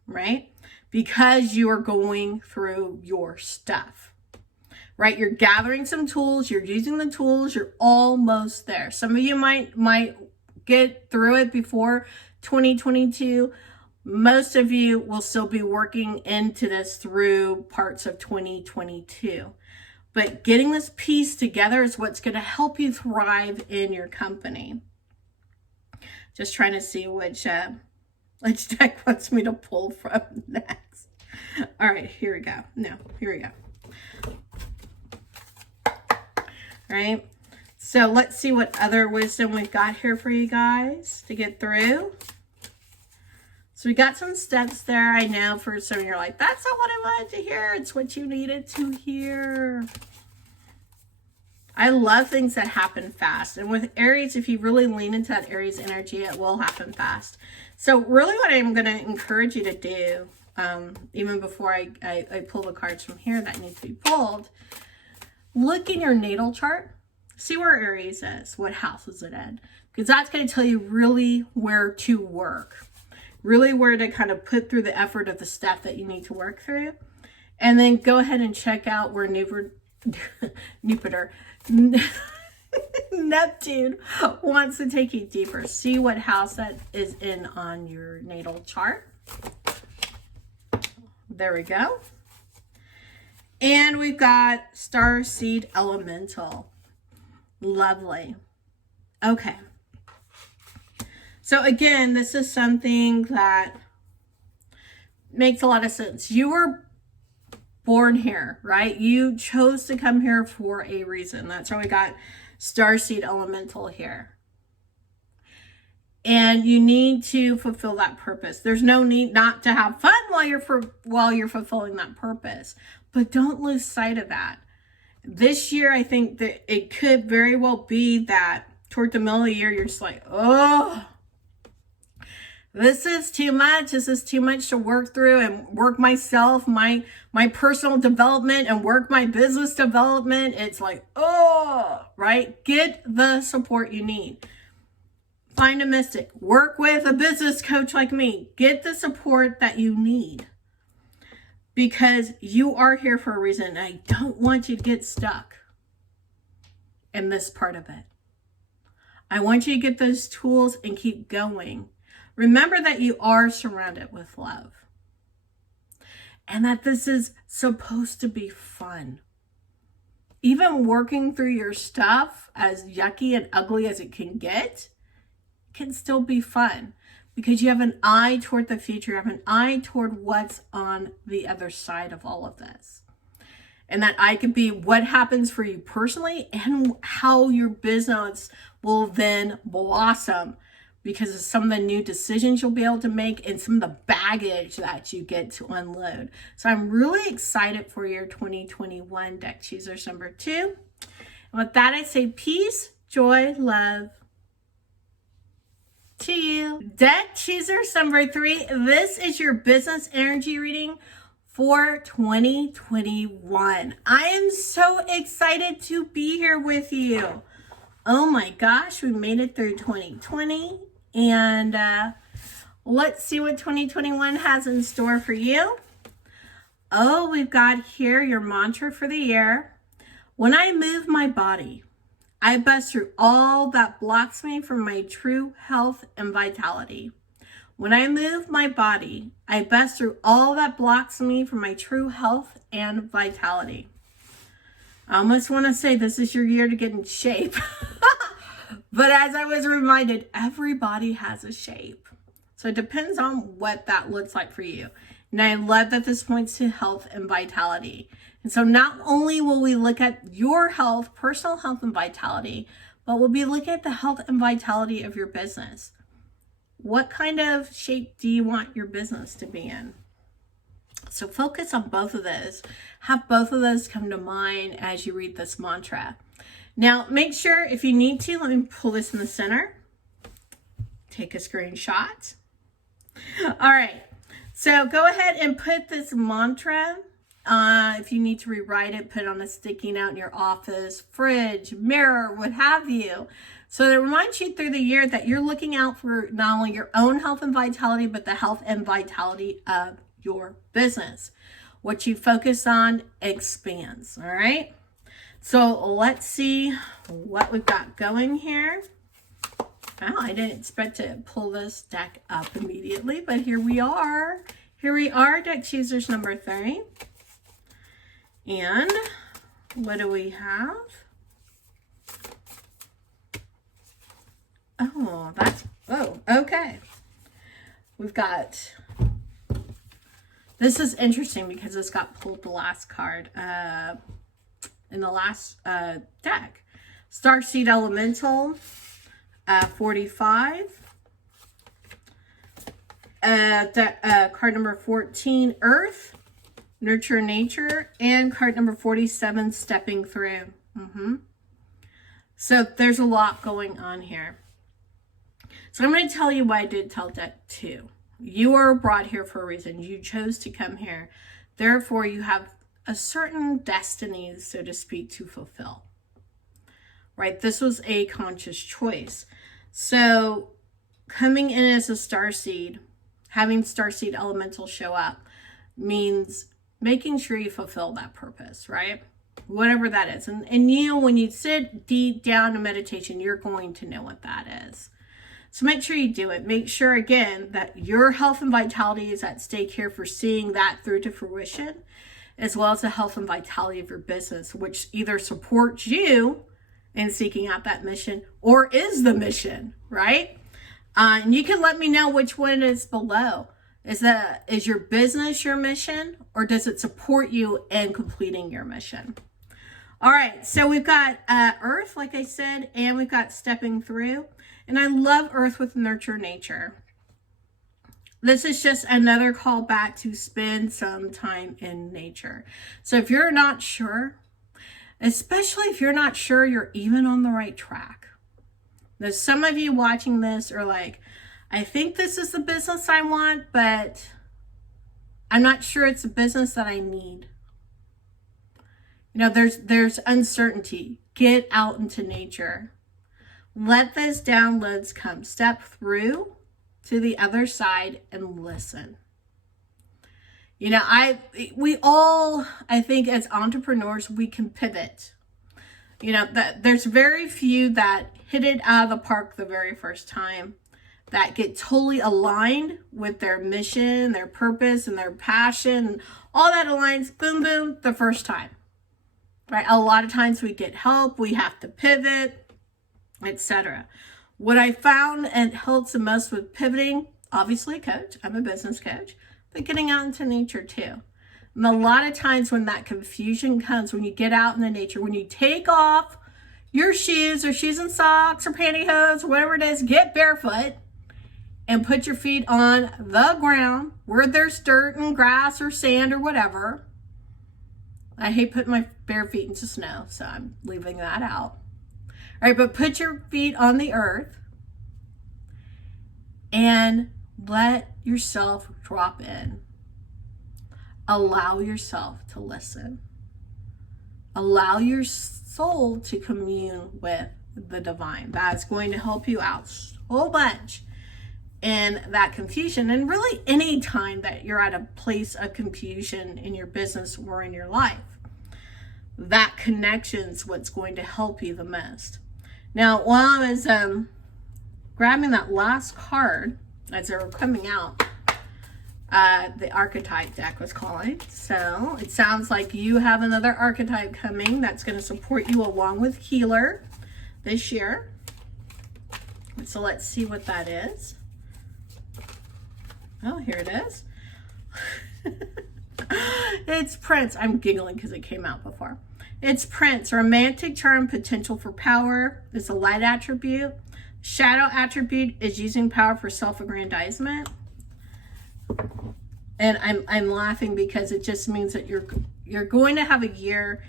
right? Because you are going through your stuff, right? You're gathering some tools, you're using the tools, you're almost there. Some of you might get through it before 2022. Most of you will still be working into this through parts of 2022. But getting this piece together is what's going to help you thrive in your company. Just trying to see which deck wants me to pull from next. All right, here we go. No, here we go. All right, so let's see what other wisdom we've got here for you guys to get through. So we got some steps there. I know for some of you are like, that's not what I wanted to hear. It's what you needed to hear. I love things that happen fast. And with Aries, if you really lean into that Aries energy, it will happen fast. So really what I'm going to encourage you to do, even before I pull the cards from here that need to be pulled, look in your natal chart. See where Aries is. What house is it in? Because that's going to tell you really where to work. Really where to kind of put through the effort of the stuff that you need to work through. And then go ahead and check out where Neptune wants to take you deeper. See what house that is in on your natal chart. There we go. And we've got Starseed Elemental. Lovely. Okay. So again, this is something that makes a lot of sense. You were born here, right? You chose to come here for a reason. That's why we got Starseed Elemental here. And you need to fulfill that purpose. There's no need not to have fun while you're fulfilling that purpose. But don't lose sight of that. This year, I think that it could very well be that toward the middle of the year, you're just like, oh, this is too much. This is too much to work through and work myself, my personal development and work my business development. It's like, oh, right? Get the support you need. Find a mystic. Work with a business coach like me. Get the support that you need. Because you are here for a reason. And I don't want you to get stuck in this part of it. I want you to get those tools and keep going. Remember that you are surrounded with love. And that this is supposed to be fun. Even working through your stuff, as yucky and ugly as it can still be fun. Because you have an eye toward the future. You have an eye toward what's on the other side of all of this. And that eye could be what happens for you personally and how your business will then blossom because of some of the new decisions you'll be able to make and some of the baggage that you get to unload. So I'm really excited for your 2021 deck choosers number 2. And with that, I say peace, joy, love to you. Deck choosers number 3. This is your business energy reading for 2021. I am so excited to be here with you. Oh my gosh, we made it through 2020. And let's see what 2021 has in store for you. Oh, we've got here your mantra for the year. When I move my body, I bust through all that blocks me from my true health and vitality. When I move my body, I bust through all that blocks me from my true health and vitality. I almost want to say this is your year to get in shape. But as I was reminded, everybody has a shape. So it depends on what that looks like for you. And I love that this points to health and vitality. And so not only will we look at your health, personal health and vitality, but we'll be looking at the health and vitality of your business. What kind of shape do you want your business to be in? So focus on both of those. Have both of those come to mind as you read this mantra. Now, make sure if you need to, let me pull this in the center. Take a screenshot. All right. So go ahead and put this mantra. If you need to rewrite it, put it on a sticky note in your office, fridge, mirror, what have you. So that reminds you through the year that you're looking out for not only your own health and vitality, but the health and vitality of your business. What you focus on expands, all right? So let's see what we've got going here. Wow, I didn't expect to pull this deck up immediately, but here we are. Here we are, deck choosers number 3. And what do we have? Oh, okay. We've got, this is interesting because it's got pulled the last card in the last deck. Starseed Elemental, 45. Card number 14, Earth, Nurture Nature, and card number 47, Stepping Through. So there's a lot going on here. So I'm going to tell you why I did tell deck 2. You are brought here for a reason. You chose to come here. Therefore, you have a certain destiny, so to speak, to fulfill. Right? This was a conscious choice. So coming in as a starseed, having Starseed Elemental show up means making sure you fulfill that purpose, right? Whatever that is. And you know, when you sit deep down in meditation, you're going to know what that is. So make sure you do it. Make sure, again, that your health and vitality is at stake here for seeing that through to fruition, as well as the health and vitality of your business, which either supports you in seeking out that mission or is the mission, right? And you can let me know which one is below. Is your business your mission, or does it support you in completing your mission? All right, so we've got Earth, like I said, and we've got stepping through. And I love Earth with nurture nature. This is just another call back to spend some time in nature. So if you're not sure, especially if you're not sure you're even on the right track. Now, some of you watching this are like, I think this is the business I want, but I'm not sure it's a business that I need. You know, there's uncertainty. Get out into nature. Let those downloads come. Step through to the other side and listen. You know, we all, I think as entrepreneurs, we can pivot. You know, there's very few that hit it out of the park the very first time, that get totally aligned with their mission, their purpose, and their passion. All that aligns, boom, boom, the first time, right? A lot of times we get help, we have to pivot, etc. What I found and helps the most with pivoting, obviously a coach, I'm a business coach, but getting out into nature too. And a lot of times when that confusion comes, when you get out in the nature, when you take off your shoes or shoes and socks or pantyhose, whatever it is, get barefoot and put your feet on the ground where there's dirt and grass or sand or whatever. I hate putting my bare feet into snow, so I'm leaving that out. All right, but put your feet on the earth and let yourself drop in. Allow yourself to listen. Allow your soul to commune with the divine. That's going to help you out so much in that confusion. And really any time that you're at a place of confusion in your business or in your life, that connection's what's going to help you the most. Now, while I was grabbing that last card as they were coming out, the archetype deck was calling. So it sounds like you have another archetype coming that's going to support you along with Healer this year. So let's see what that is. Oh, here it is. It's Prince. I'm giggling because it came out before. It's Prince. Romantic charm, potential for power. It's a light attribute. Shadow attribute is using power for self-aggrandizement. And I'm laughing because it just means that you're going to have a year.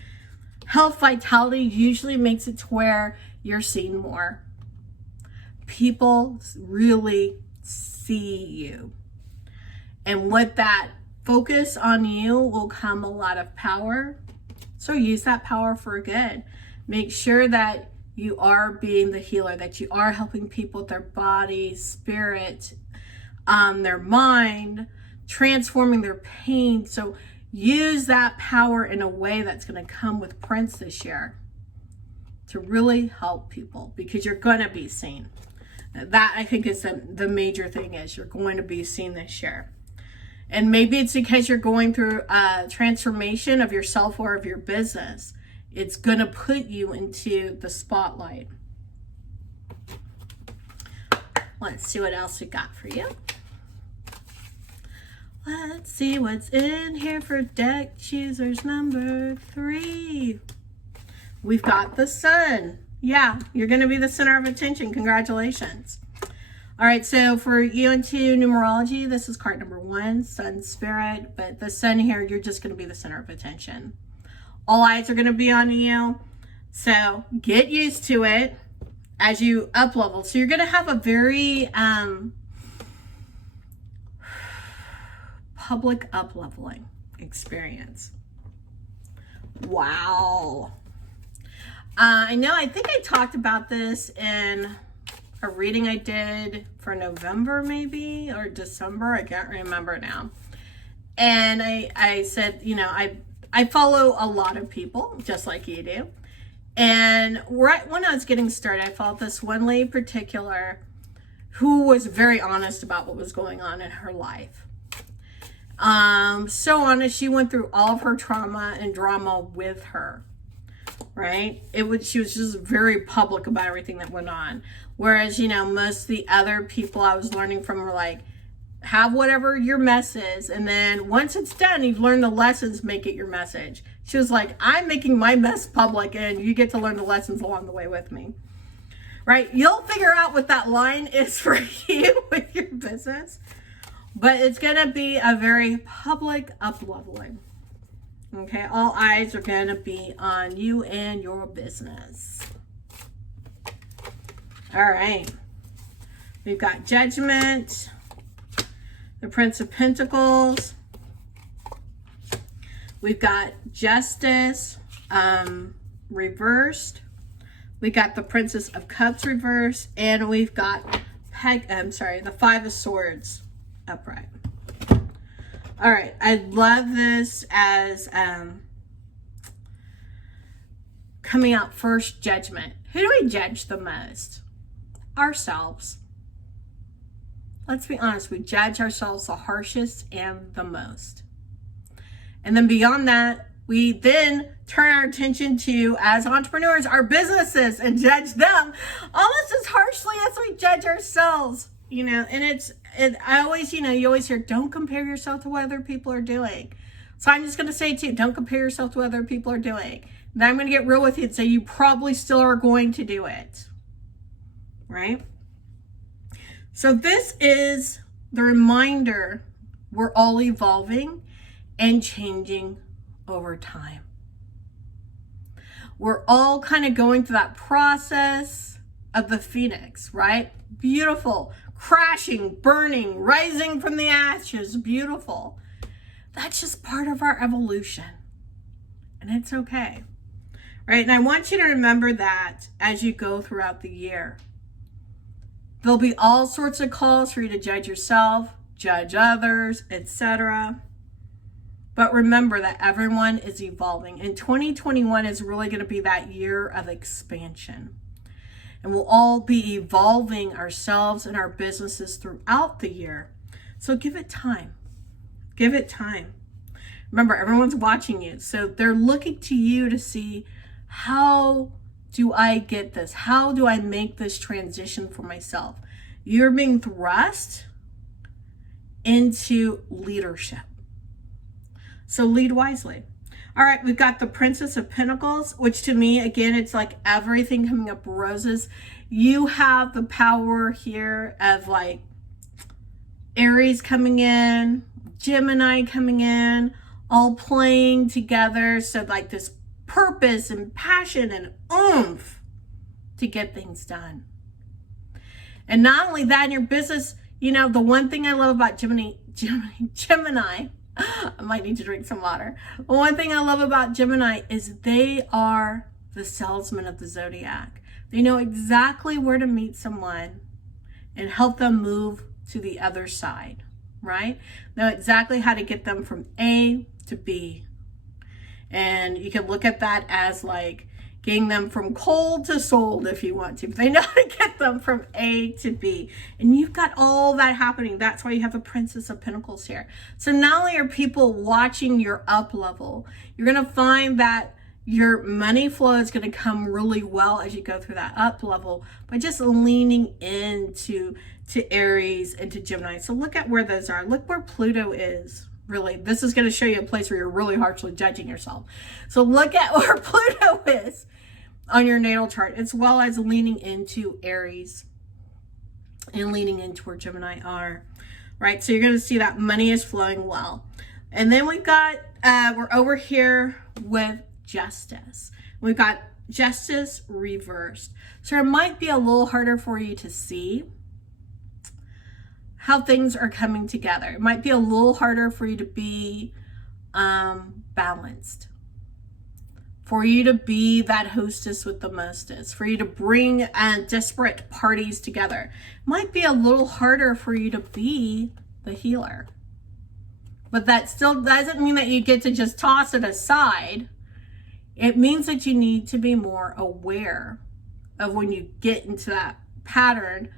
Health vitality usually makes it to where you're seen more. People really see you. And with that focus on you will come a lot of power. So use that power for good. Make sure that you are being the healer, that you are helping people with their body, spirit, their mind, transforming their pain. So use that power in a way that's going to come with Prince this year to really help people, because you're going to be seen. That, I think, is the major thing, is you're going to be seen this year. And maybe it's because you're going through a transformation of yourself or of your business. It's going to put you into the spotlight. Let's see what else we got for you. Let's see what's in here for deck choosers number 3. We've got the Sun. Yeah, you're going to be the center of attention. Congratulations. All right, so for you into numerology, this is card number 1, Sun Spirit. But the Sun here, you're just going to be the center of attention. All eyes are going to be on you. So get used to it as you up level. So you're going to have a very public up leveling experience. Wow. I know, I think I talked about this in a reading I did for November maybe, or December, I can't remember now. And I said, you know, I follow a lot of people just like you do. And right when I was getting started, I followed this one lady in particular who was very honest about what was going on in her life. So honest, she went through all of her trauma and drama with her, right? She was just very public about everything that went on. Whereas, most of the other people I was learning from were like, have whatever your mess is, and then once it's done, you've learned the lessons, make it your message. She was like, I'm making my mess public, and you get to learn the lessons along the way with me. Right? You'll figure out what that line is for you with your business, but it's going to be a very public up-leveling. Okay? All eyes are going to be on you and your business. All right. We've got Judgment, the Prince of Pentacles. We've got Justice reversed. We got the Princess of Cups reversed, and we've got the Five of Swords upright. All right, I love this as coming out first, Judgment. Who do we judge the most? Ourselves. Let's be honest, we judge ourselves the harshest and the most. And then beyond that, we then turn our attention to, as entrepreneurs, our businesses and judge them almost as harshly as we judge ourselves. And I always, you always hear, don't compare yourself to what other people are doing. So I'm just going to say too, don't compare yourself to what other people are doing. Then I'm going to get real with you and say you probably still are going to do it. Right? So this is the reminder we're all evolving and changing over time. We're all kind of going through that process of the phoenix, right? Beautiful, crashing, burning, rising from the ashes, beautiful. That's just part of our evolution, and it's okay, right? And I want you to remember that as you go throughout the year. There'll be all sorts of calls for you to judge yourself, judge others, etc. But remember that everyone is evolving. And 2021 is really going to be that year of expansion. And we'll all be evolving ourselves and our businesses throughout the year. So give it time. Give it time. Remember, everyone's watching you. So they're looking to you to see, how do I get this? How do I make this transition for myself? You're being thrust into leadership. So lead wisely. All right, we've got the Princess of Pentacles, which to me, again, it's like everything coming up roses. You have the power here of like Aries coming in, Gemini coming in, all playing together. So like this purpose and passion and oomph to get things done. And not only that, in your business, the one thing I love about Gemini, I might need to drink some water. But one thing I love about Gemini is they are the salesman of the zodiac. They know exactly where to meet someone and help them move to the other side, right? Know exactly how to get them from A to B. And you can look at that as like getting them from cold to sold if you want to. But they know how to get them from A to B. And you've got all that happening. That's why you have a Princess of Pentacles here. So not only are people watching your up level, you're going to find that your money flow is going to come really well as you go through that up level by just leaning into Aries and to Gemini. So look at where those are. Look where Pluto is. Really, this is going to show you a place where you're really harshly judging yourself. So look at where Pluto is on your natal chart, as well as leaning into Aries and leaning into where Gemini are, right? So you're going to see that money is flowing well. And then we've got, we're over here with Justice. We've got Justice reversed. So it might be a little harder for you to see how things are coming together. It might be a little harder for you to be balanced, for you to be that hostess with the mostest, for you to bring disparate parties together. It might be a little harder for you to be the healer. But that still doesn't mean that you get to just toss it aside. It means that you need to be more aware of when you get into that pattern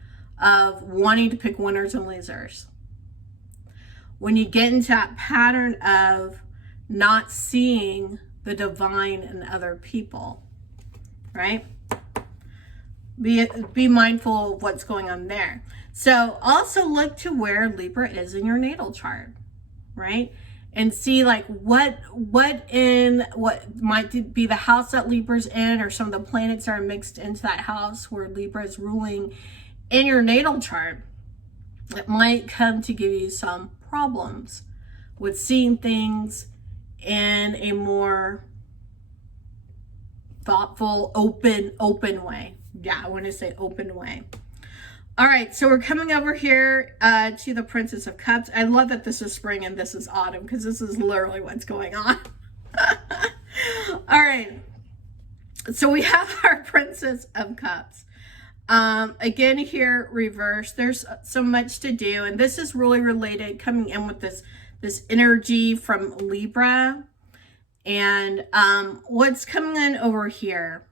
of wanting to pick winners and losers. When you get into that pattern of not seeing the divine in other people, right? Be mindful of what's going on there. So also look to where Libra is in your natal chart, right? And see like what might be the house that Libra's in, or some of the planets are mixed into that house where Libra is ruling in your natal chart. It might come to give you some problems with seeing things in a more thoughtful, open way. Yeah, I want to say open way. All right, so we're coming over here to the Princess of Cups. I love that this is spring and this is autumn, because this is literally what's going on. All right, so we have our Princess of Cups. Again, here reverse. There's so much to do, and this is really related, coming in with this energy from Libra. And what's coming in over here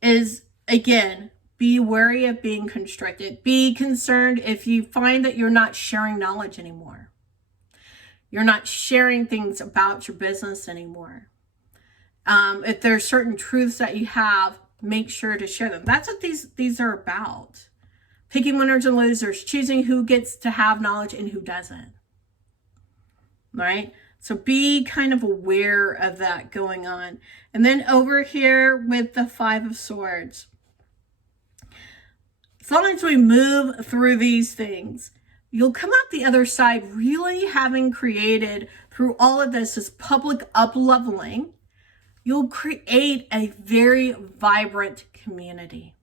is, again, be wary of being constricted. Be concerned if you find that you're not sharing knowledge anymore. You're not sharing things about your business anymore. If there's certain truths that you have, make sure to share them. That's what these are about. Picking winners and losers, choosing who gets to have knowledge and who doesn't. Right? So be kind of aware of that going on. And then over here with the Five of Swords. As long as we move through these things, you'll come out the other side really having created, through all of this public up-leveling, you'll create a very vibrant community.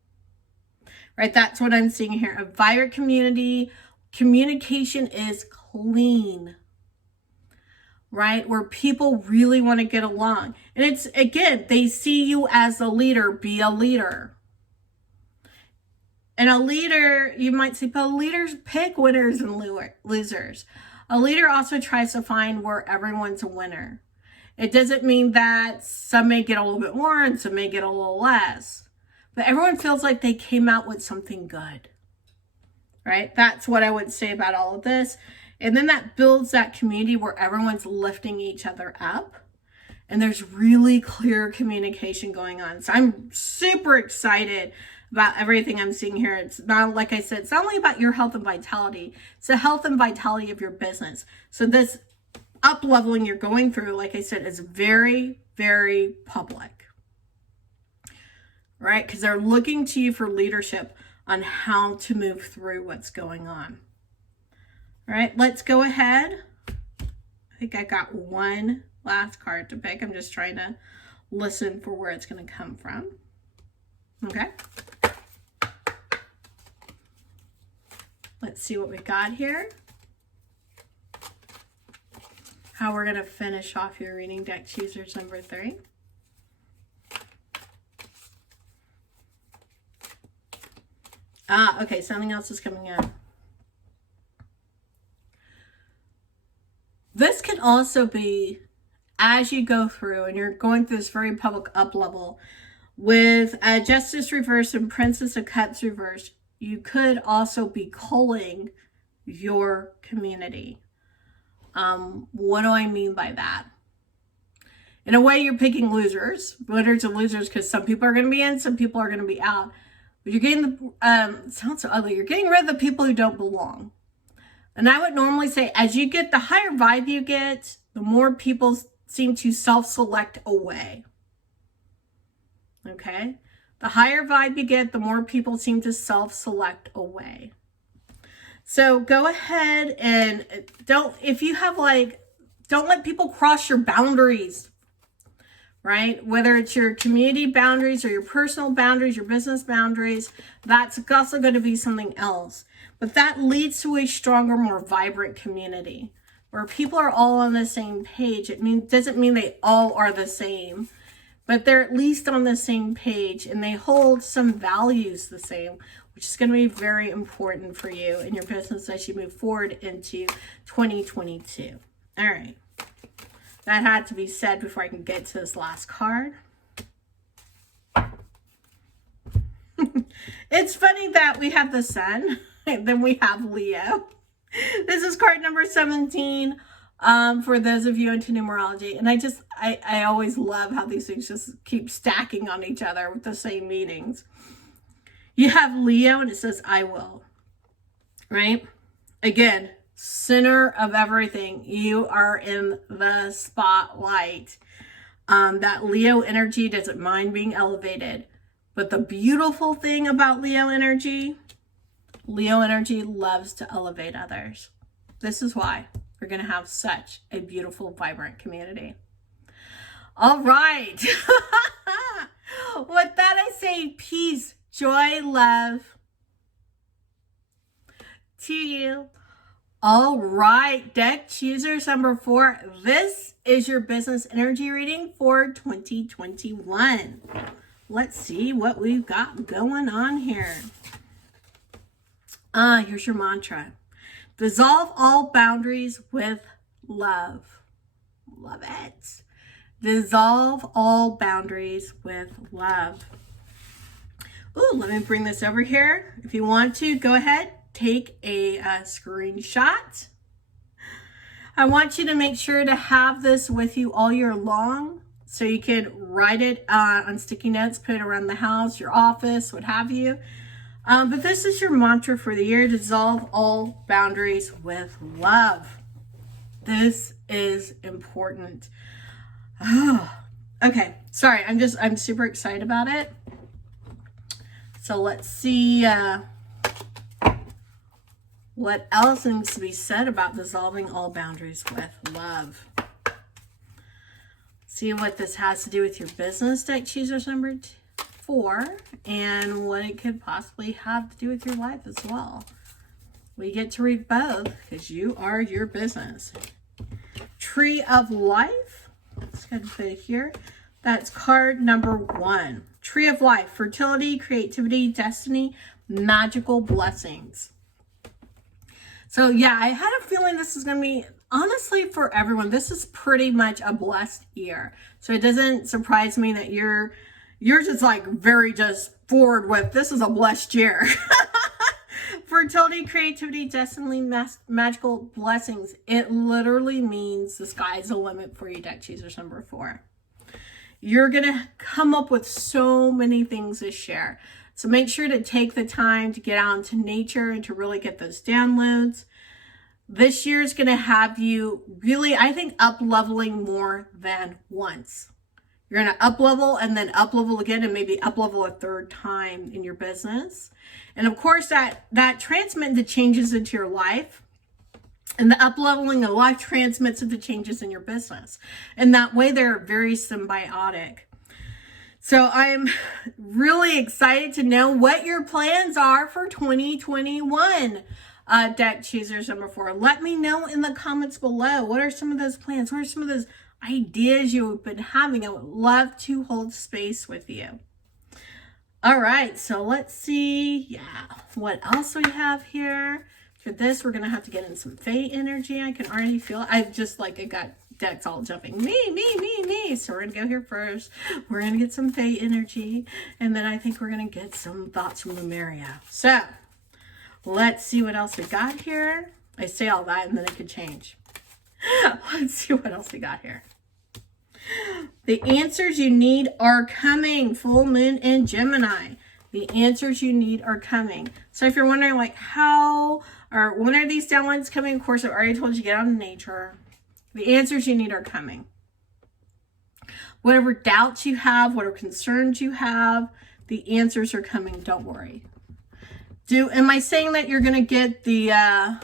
Right? That's what I'm seeing here. A vibrant community. Communication is clean. Right? Where people really want to get along. And it's, again, they see you as a leader. Be a leader. And a leader, you might say, but leaders pick winners and losers. A leader also tries to find where everyone's a winner. It doesn't mean that some may get a little bit more and some may get a little less. But everyone feels like they came out with something good. Right? That's what I would say about all of this. And then that builds that community where everyone's lifting each other up. And there's really clear communication going on. So I'm super excited about everything I'm seeing here. It's not, like I said, it's not only about your health and vitality. It's the health and vitality of your business. So this up-leveling you're going through, like I said, is very, very public. Right? Because they're looking to you for leadership on how to move through what's going on. All right, let's go ahead. I think I got one last card to pick. I'm just trying to listen for where it's going to come from. Okay. Let's see what we got here. How we're going to finish off your reading, deck choosers number 3. Okay, something else is coming in. This can also be, as you go through and you're going through this very public up level with Justice reversed and Princess of Cups reversed, you could also be culling your community. What do I mean by that? In a way, you're picking losers, winners and losers, because some people are going to be in, some people are going to be out. But you're getting it sounds so ugly. You're getting rid of the people who don't belong. And I would normally say, as you get, the higher vibe you get, the more people seem to self-select away. Okay? The higher vibe you get, the more people seem to self-select away. So go ahead and don't let people cross your boundaries. Right? Whether it's your community boundaries or your personal boundaries, your business boundaries, that's also going to be something else. But that leads to a stronger, more vibrant community where people are all on the same page. It doesn't mean they all are the same, but they're at least on the same page and they hold some values the same, which is going to be very important for you in your business as you move forward into 2022. All right. That had to be said before I can get to this last card. It's funny that we have the sun and then we have Leo. This is card number 17 for those of you into numerology. And I always love how these things just keep stacking on each other with the same meanings. You have Leo and it says, I will, right? Again, center of everything. You are in the spotlight. That Leo energy doesn't mind being elevated. But the beautiful thing about Leo energy loves to elevate others. This is why we're going to have such a beautiful, vibrant community. All right. With that, I say peace, joy, love to you. All right, deck choosers number 4. This is your business energy reading for 2021. Let's see what we've got going on here. Here's your mantra. Dissolve all boundaries with love. Love it. Dissolve all boundaries with love. Ooh, let me bring this over here. If you want to, go ahead, take a screenshot. I want you to make sure to have this with you all year long. So you could write it on sticky notes, put it around the house, your office, what have you. But this is your mantra for the year. Dissolve all boundaries with love. This is important. Okay, sorry, I'm super excited about it. So let's see what else needs to be said about dissolving all boundaries with love. See what this has to do with your business, deck choosers number 4, and what it could possibly have to do with your life as well. We get to read both because you are your business. Tree of Life. Let's go ahead and put it here. That's card number 1. Tree of Life. Fertility, creativity, destiny, magical blessings. So yeah, I had a feeling this is going to be, honestly, for everyone, this is pretty much a blessed year. So it doesn't surprise me that you're just like very just forward with, this is a blessed year. Fertility, creativity, destiny, magical blessings. It literally means the sky's the limit for you, deck choosers number 4. You're going to come up with so many things this year. So make sure to take the time to get out into nature and to really get those downloads. This year is going to have you really, I think, up-leveling more than once. You're going to up-level and then up-level again and maybe up-level a third time in your business. And of course, that transmits into changes into your life. And the up-leveling of life transmits into changes in your business. And that way, they're very symbiotic. So I'm really excited to know what your plans are for 2021, deck choosers number 4. Let me know in the comments below. What are some of those plans? What are some of those ideas you've been having? I would love to hold space with you. All right, so let's see. Yeah, what else we have here? For this, we're going to have to get in some Fae energy. I can already feel it. It got decks all jumping. Me. So we're going to go here first. We're going to get some Fae energy. And then I think we're going to get some thoughts from Lemuria. So let's see what else we got here. I say all that and then it could change. Let's see what else we got here. The answers you need are coming. Full moon in Gemini. The answers you need are coming. So if you're wondering like how or when are these downloads coming, of course, I've already told you get out in nature. The answers you need are coming. Whatever doubts you have, whatever concerns you have, the answers are coming. Don't worry. Am I saying that you're going to get the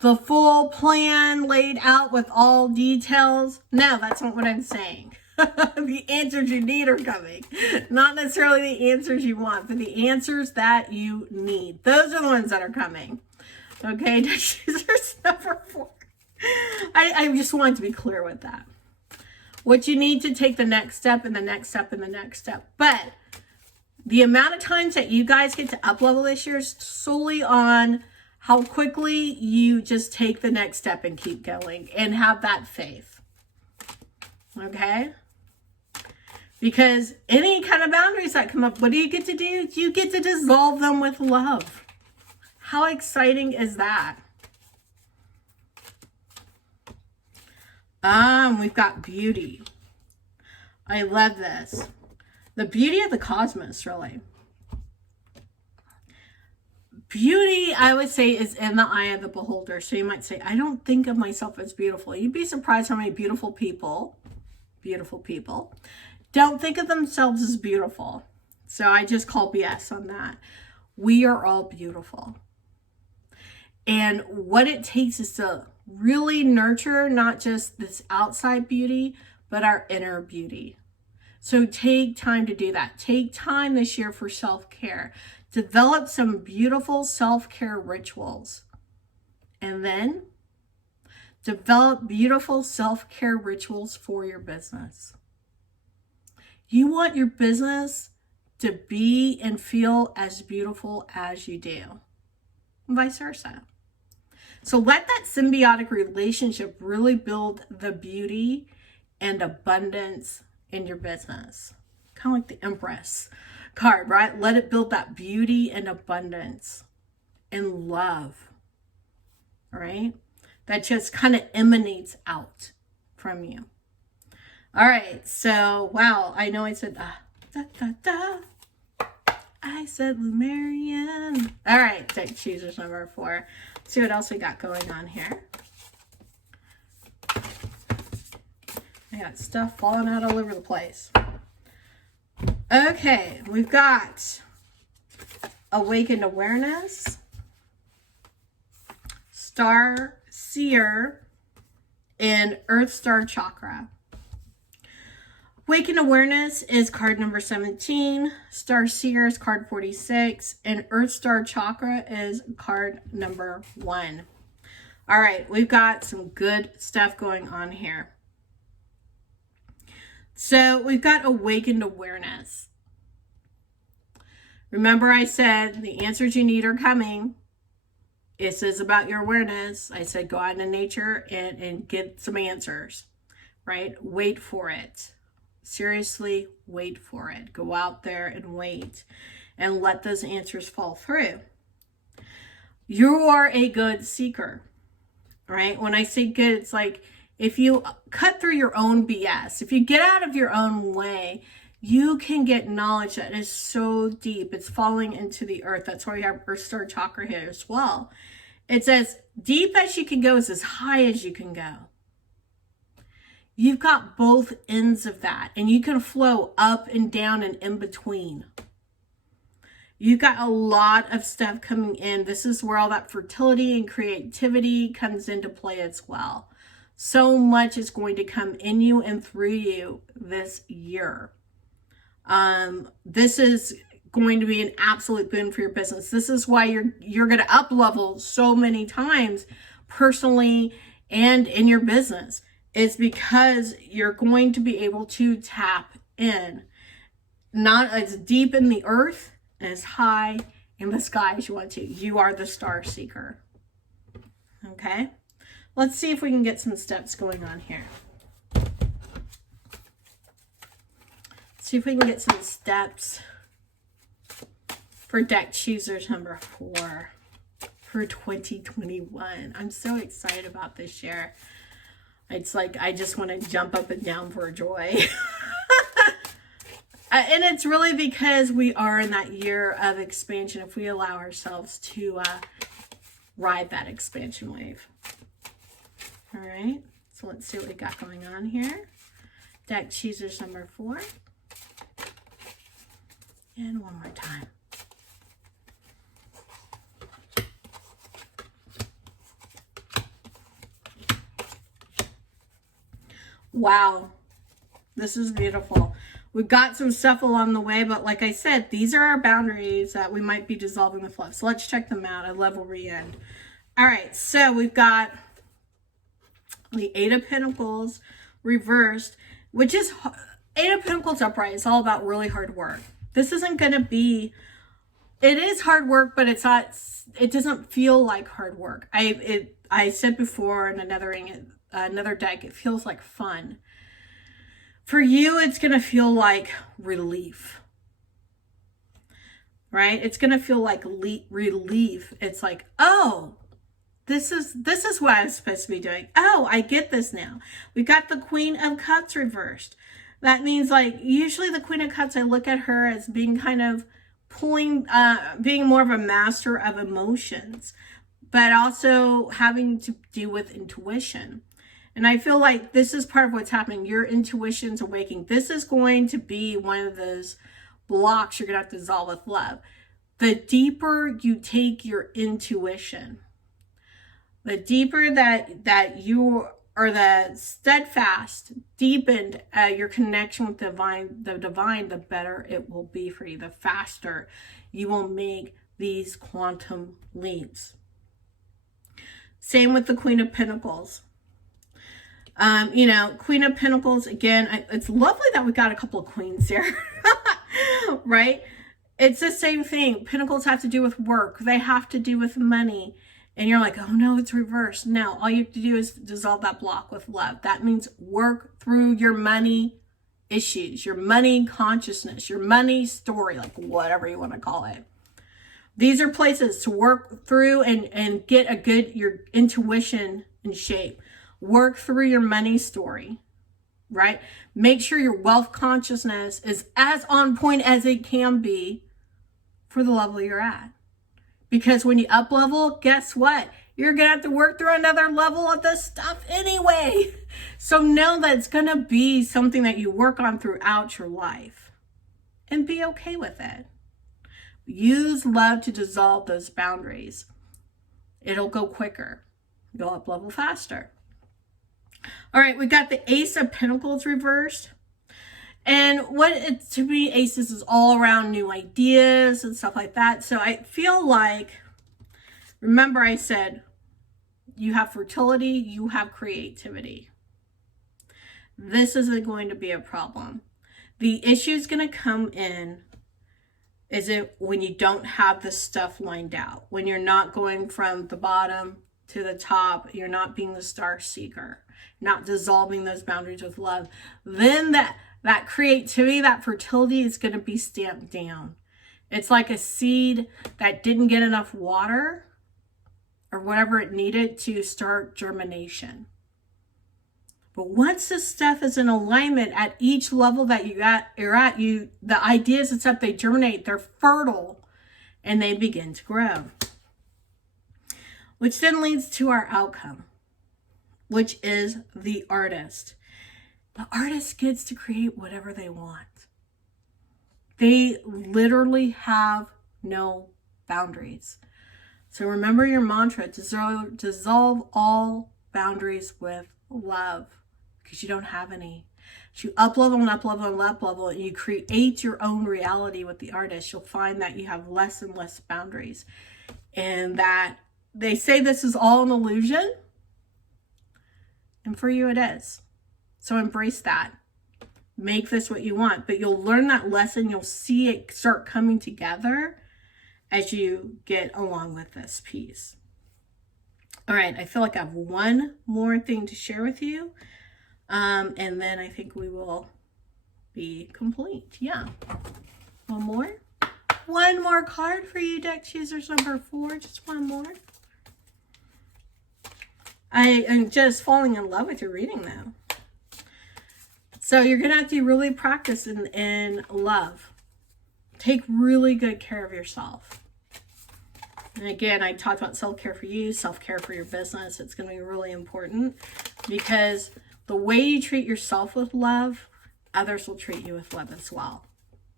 full plan laid out with all details? No, that's not what I'm saying. The answers you need are coming. Not necessarily the answers you want, but the answers that you need. Those are the ones that are coming. Okay, deck choosers number 4. I just wanted to be clear with that. What you need to take the next step and the next step and the next step. But the amount of times that you guys get to up-level this year is solely on how quickly you just take the next step and keep going and have that faith. Okay? Because any kind of boundaries that come up, what do you get to do? You get to dissolve them with love. How exciting is that? We've got beauty. I love this. The beauty of the cosmos, really. Beauty, I would say, is in the eye of the beholder. So you might say, I don't think of myself as beautiful. You'd be surprised how many beautiful people don't think of themselves as beautiful. So I just call BS on that. We are all beautiful. And what it takes is to really nurture not just this outside beauty, but our inner beauty. So take time to do that. Take time this year for self-care. Develop some beautiful self-care rituals. And then develop beautiful self-care rituals for your business. You want your business to be and feel as beautiful as you do, and vice versa. So let that symbiotic relationship really build the beauty and abundance in your business. Kind of like the Empress card, right? Let it build that beauty and abundance and love, right? That just kind of emanates out from you. All right, so, wow, I know I said, I said Lumerian. All right, deck choosers number 4. Let's see what else we got going on here. I got stuff falling out all over the place. Okay, we've got Awakened Awareness, Star Seer, and Earth Star Chakra. Awakened Awareness is card number 17, Star Seer is card 46, and Earth Star Chakra is card number 1. All right, we've got some good stuff going on here. So we've got Awakened Awareness. Remember I said the answers you need are coming. This is about your awareness. I said go out into nature and get some answers, right? Wait for it. Seriously, wait for it. Go out there and wait and let those answers fall through. You are a good seeker, right? When I say good, it's like if you cut through your own BS, if you get out of your own way, you can get knowledge that is so deep. It's falling into the earth. That's why we have Earth Star Chakra here as well. It's as deep as you can go, is as high as you can go. You've got both ends of that, and you can flow up and down and in between. You've got a lot of stuff coming in. This is where all that fertility and creativity comes into play as well. So much is going to come in you and through you this year. This is going to be an absolute boon for your business. This is why you're going to up level so many times personally and in your business. It's because you're going to be able to tap in, not as deep in the earth and as high in the sky as you want to. You are the star seeker. Okay, let's see if we can get some steps going on here. See if we can get some steps for deck choosers number 4 for 2021. I'm so excited about this year. It's like I just want to jump up and down for joy. And it's really because we are in that year of expansion if we allow ourselves to ride that expansion wave. All right, so let's see what we got going on here. Deck choosers number 4. And one more time. Wow, this is beautiful. We've got some stuff along the way, but like I said, these are our boundaries that we might be dissolving with love. So let's check them out. I love where we end. All right, so we've got the 8 of Pentacles reversed, which is 8 of Pentacles upright. It's all about really hard work. This isn't going to be, it is hard work, but it's not, it doesn't feel like hard work. I said before in another deck, it feels like fun. For you, it's going to feel like relief, right? It's going to feel like relief. It's like, oh, this is what I'm supposed to be doing. Oh, I get this now. We got the Queen of Cups reversed. That means, like, usually the Queen of Cups, I look at her as being kind of being more of a master of emotions, but also having to do with intuition. And I feel like this is part of what's happening. Your intuition's awakening. This is going to be one of those blocks you're going to have to dissolve with love. The deeper you take your intuition, the deeper that you are, the steadfast, deepened your connection with the divine, the better it will be for you. The faster you will make these quantum leaps. Same with the Queen of Pentacles. Queen of Pentacles, again, it's lovely that we got a couple of queens here, right? It's the same thing. Pentacles have to do with work. They have to do with money. And you're like, oh no, it's reversed. No, all you have to do is dissolve that block with love. That means work through your money issues, your money consciousness, your money story, like whatever you want to call it. These are places to work through and get your intuition in shape. Work through your money story, right? Make sure your wealth consciousness is as on point as it can be for the level you're at. Because when you up level, guess what? You're going to have to work through another level of this stuff anyway. So know that it's going to be something that you work on throughout your life. And be okay with it. Use love to dissolve those boundaries. It'll go quicker. You'll up level faster. All right, we got the Ace of Pentacles reversed. And to me, Aces is all around new ideas and stuff like that. So I feel like, remember I said, you have fertility, you have creativity. This isn't going to be a problem. The issue is going to come in when you don't have the stuff lined out, when you're not going from the bottom to the top, you're not being the star seeker, not dissolving those boundaries with love. Then that creativity, that fertility is going to be stamped down. It's like a seed that didn't get enough water or whatever it needed to start germination. But once this stuff is in alignment at each level that you're at, the ideas and stuff, they germinate, they're fertile, and they begin to grow. Which then leads to our outcome, which is the artist. The artist gets to create whatever they want. They literally have no boundaries. So remember your mantra, dissolve all boundaries with love, because you don't have any. As you up level and up level and up level, and you create your own reality with the artist, you'll find that you have less and less boundaries. And that they say this is all an illusion. And for you it is. So embrace that. Make this what you want. But you'll learn that lesson. You'll see it start coming together as you get along with this piece. All right, I feel like I have one more thing to share with you. And then I think we will be complete. Yeah. One more. One more card for you, deck choosers number 4. Just one more. I am just falling in love with your reading now. So you're going to have to really practice in love. Take really good care of yourself. And again, I talked about self-care for you, self-care for your business. It's going to be really important because the way you treat yourself with love, others will treat you with love as well.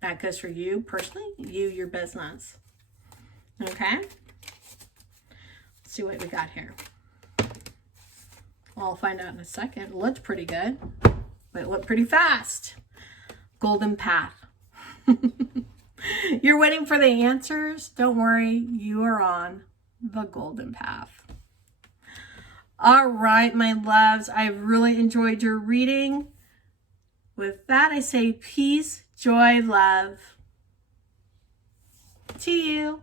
That goes for you personally, your business. Okay? Let's see what we got here. I'll find out in a second. It looked pretty good, but it looked pretty fast. Golden Path. You're waiting for the answers? Don't worry, you are on the golden path. All right, my loves, I've really enjoyed your reading. With that, I say peace, joy, love to you.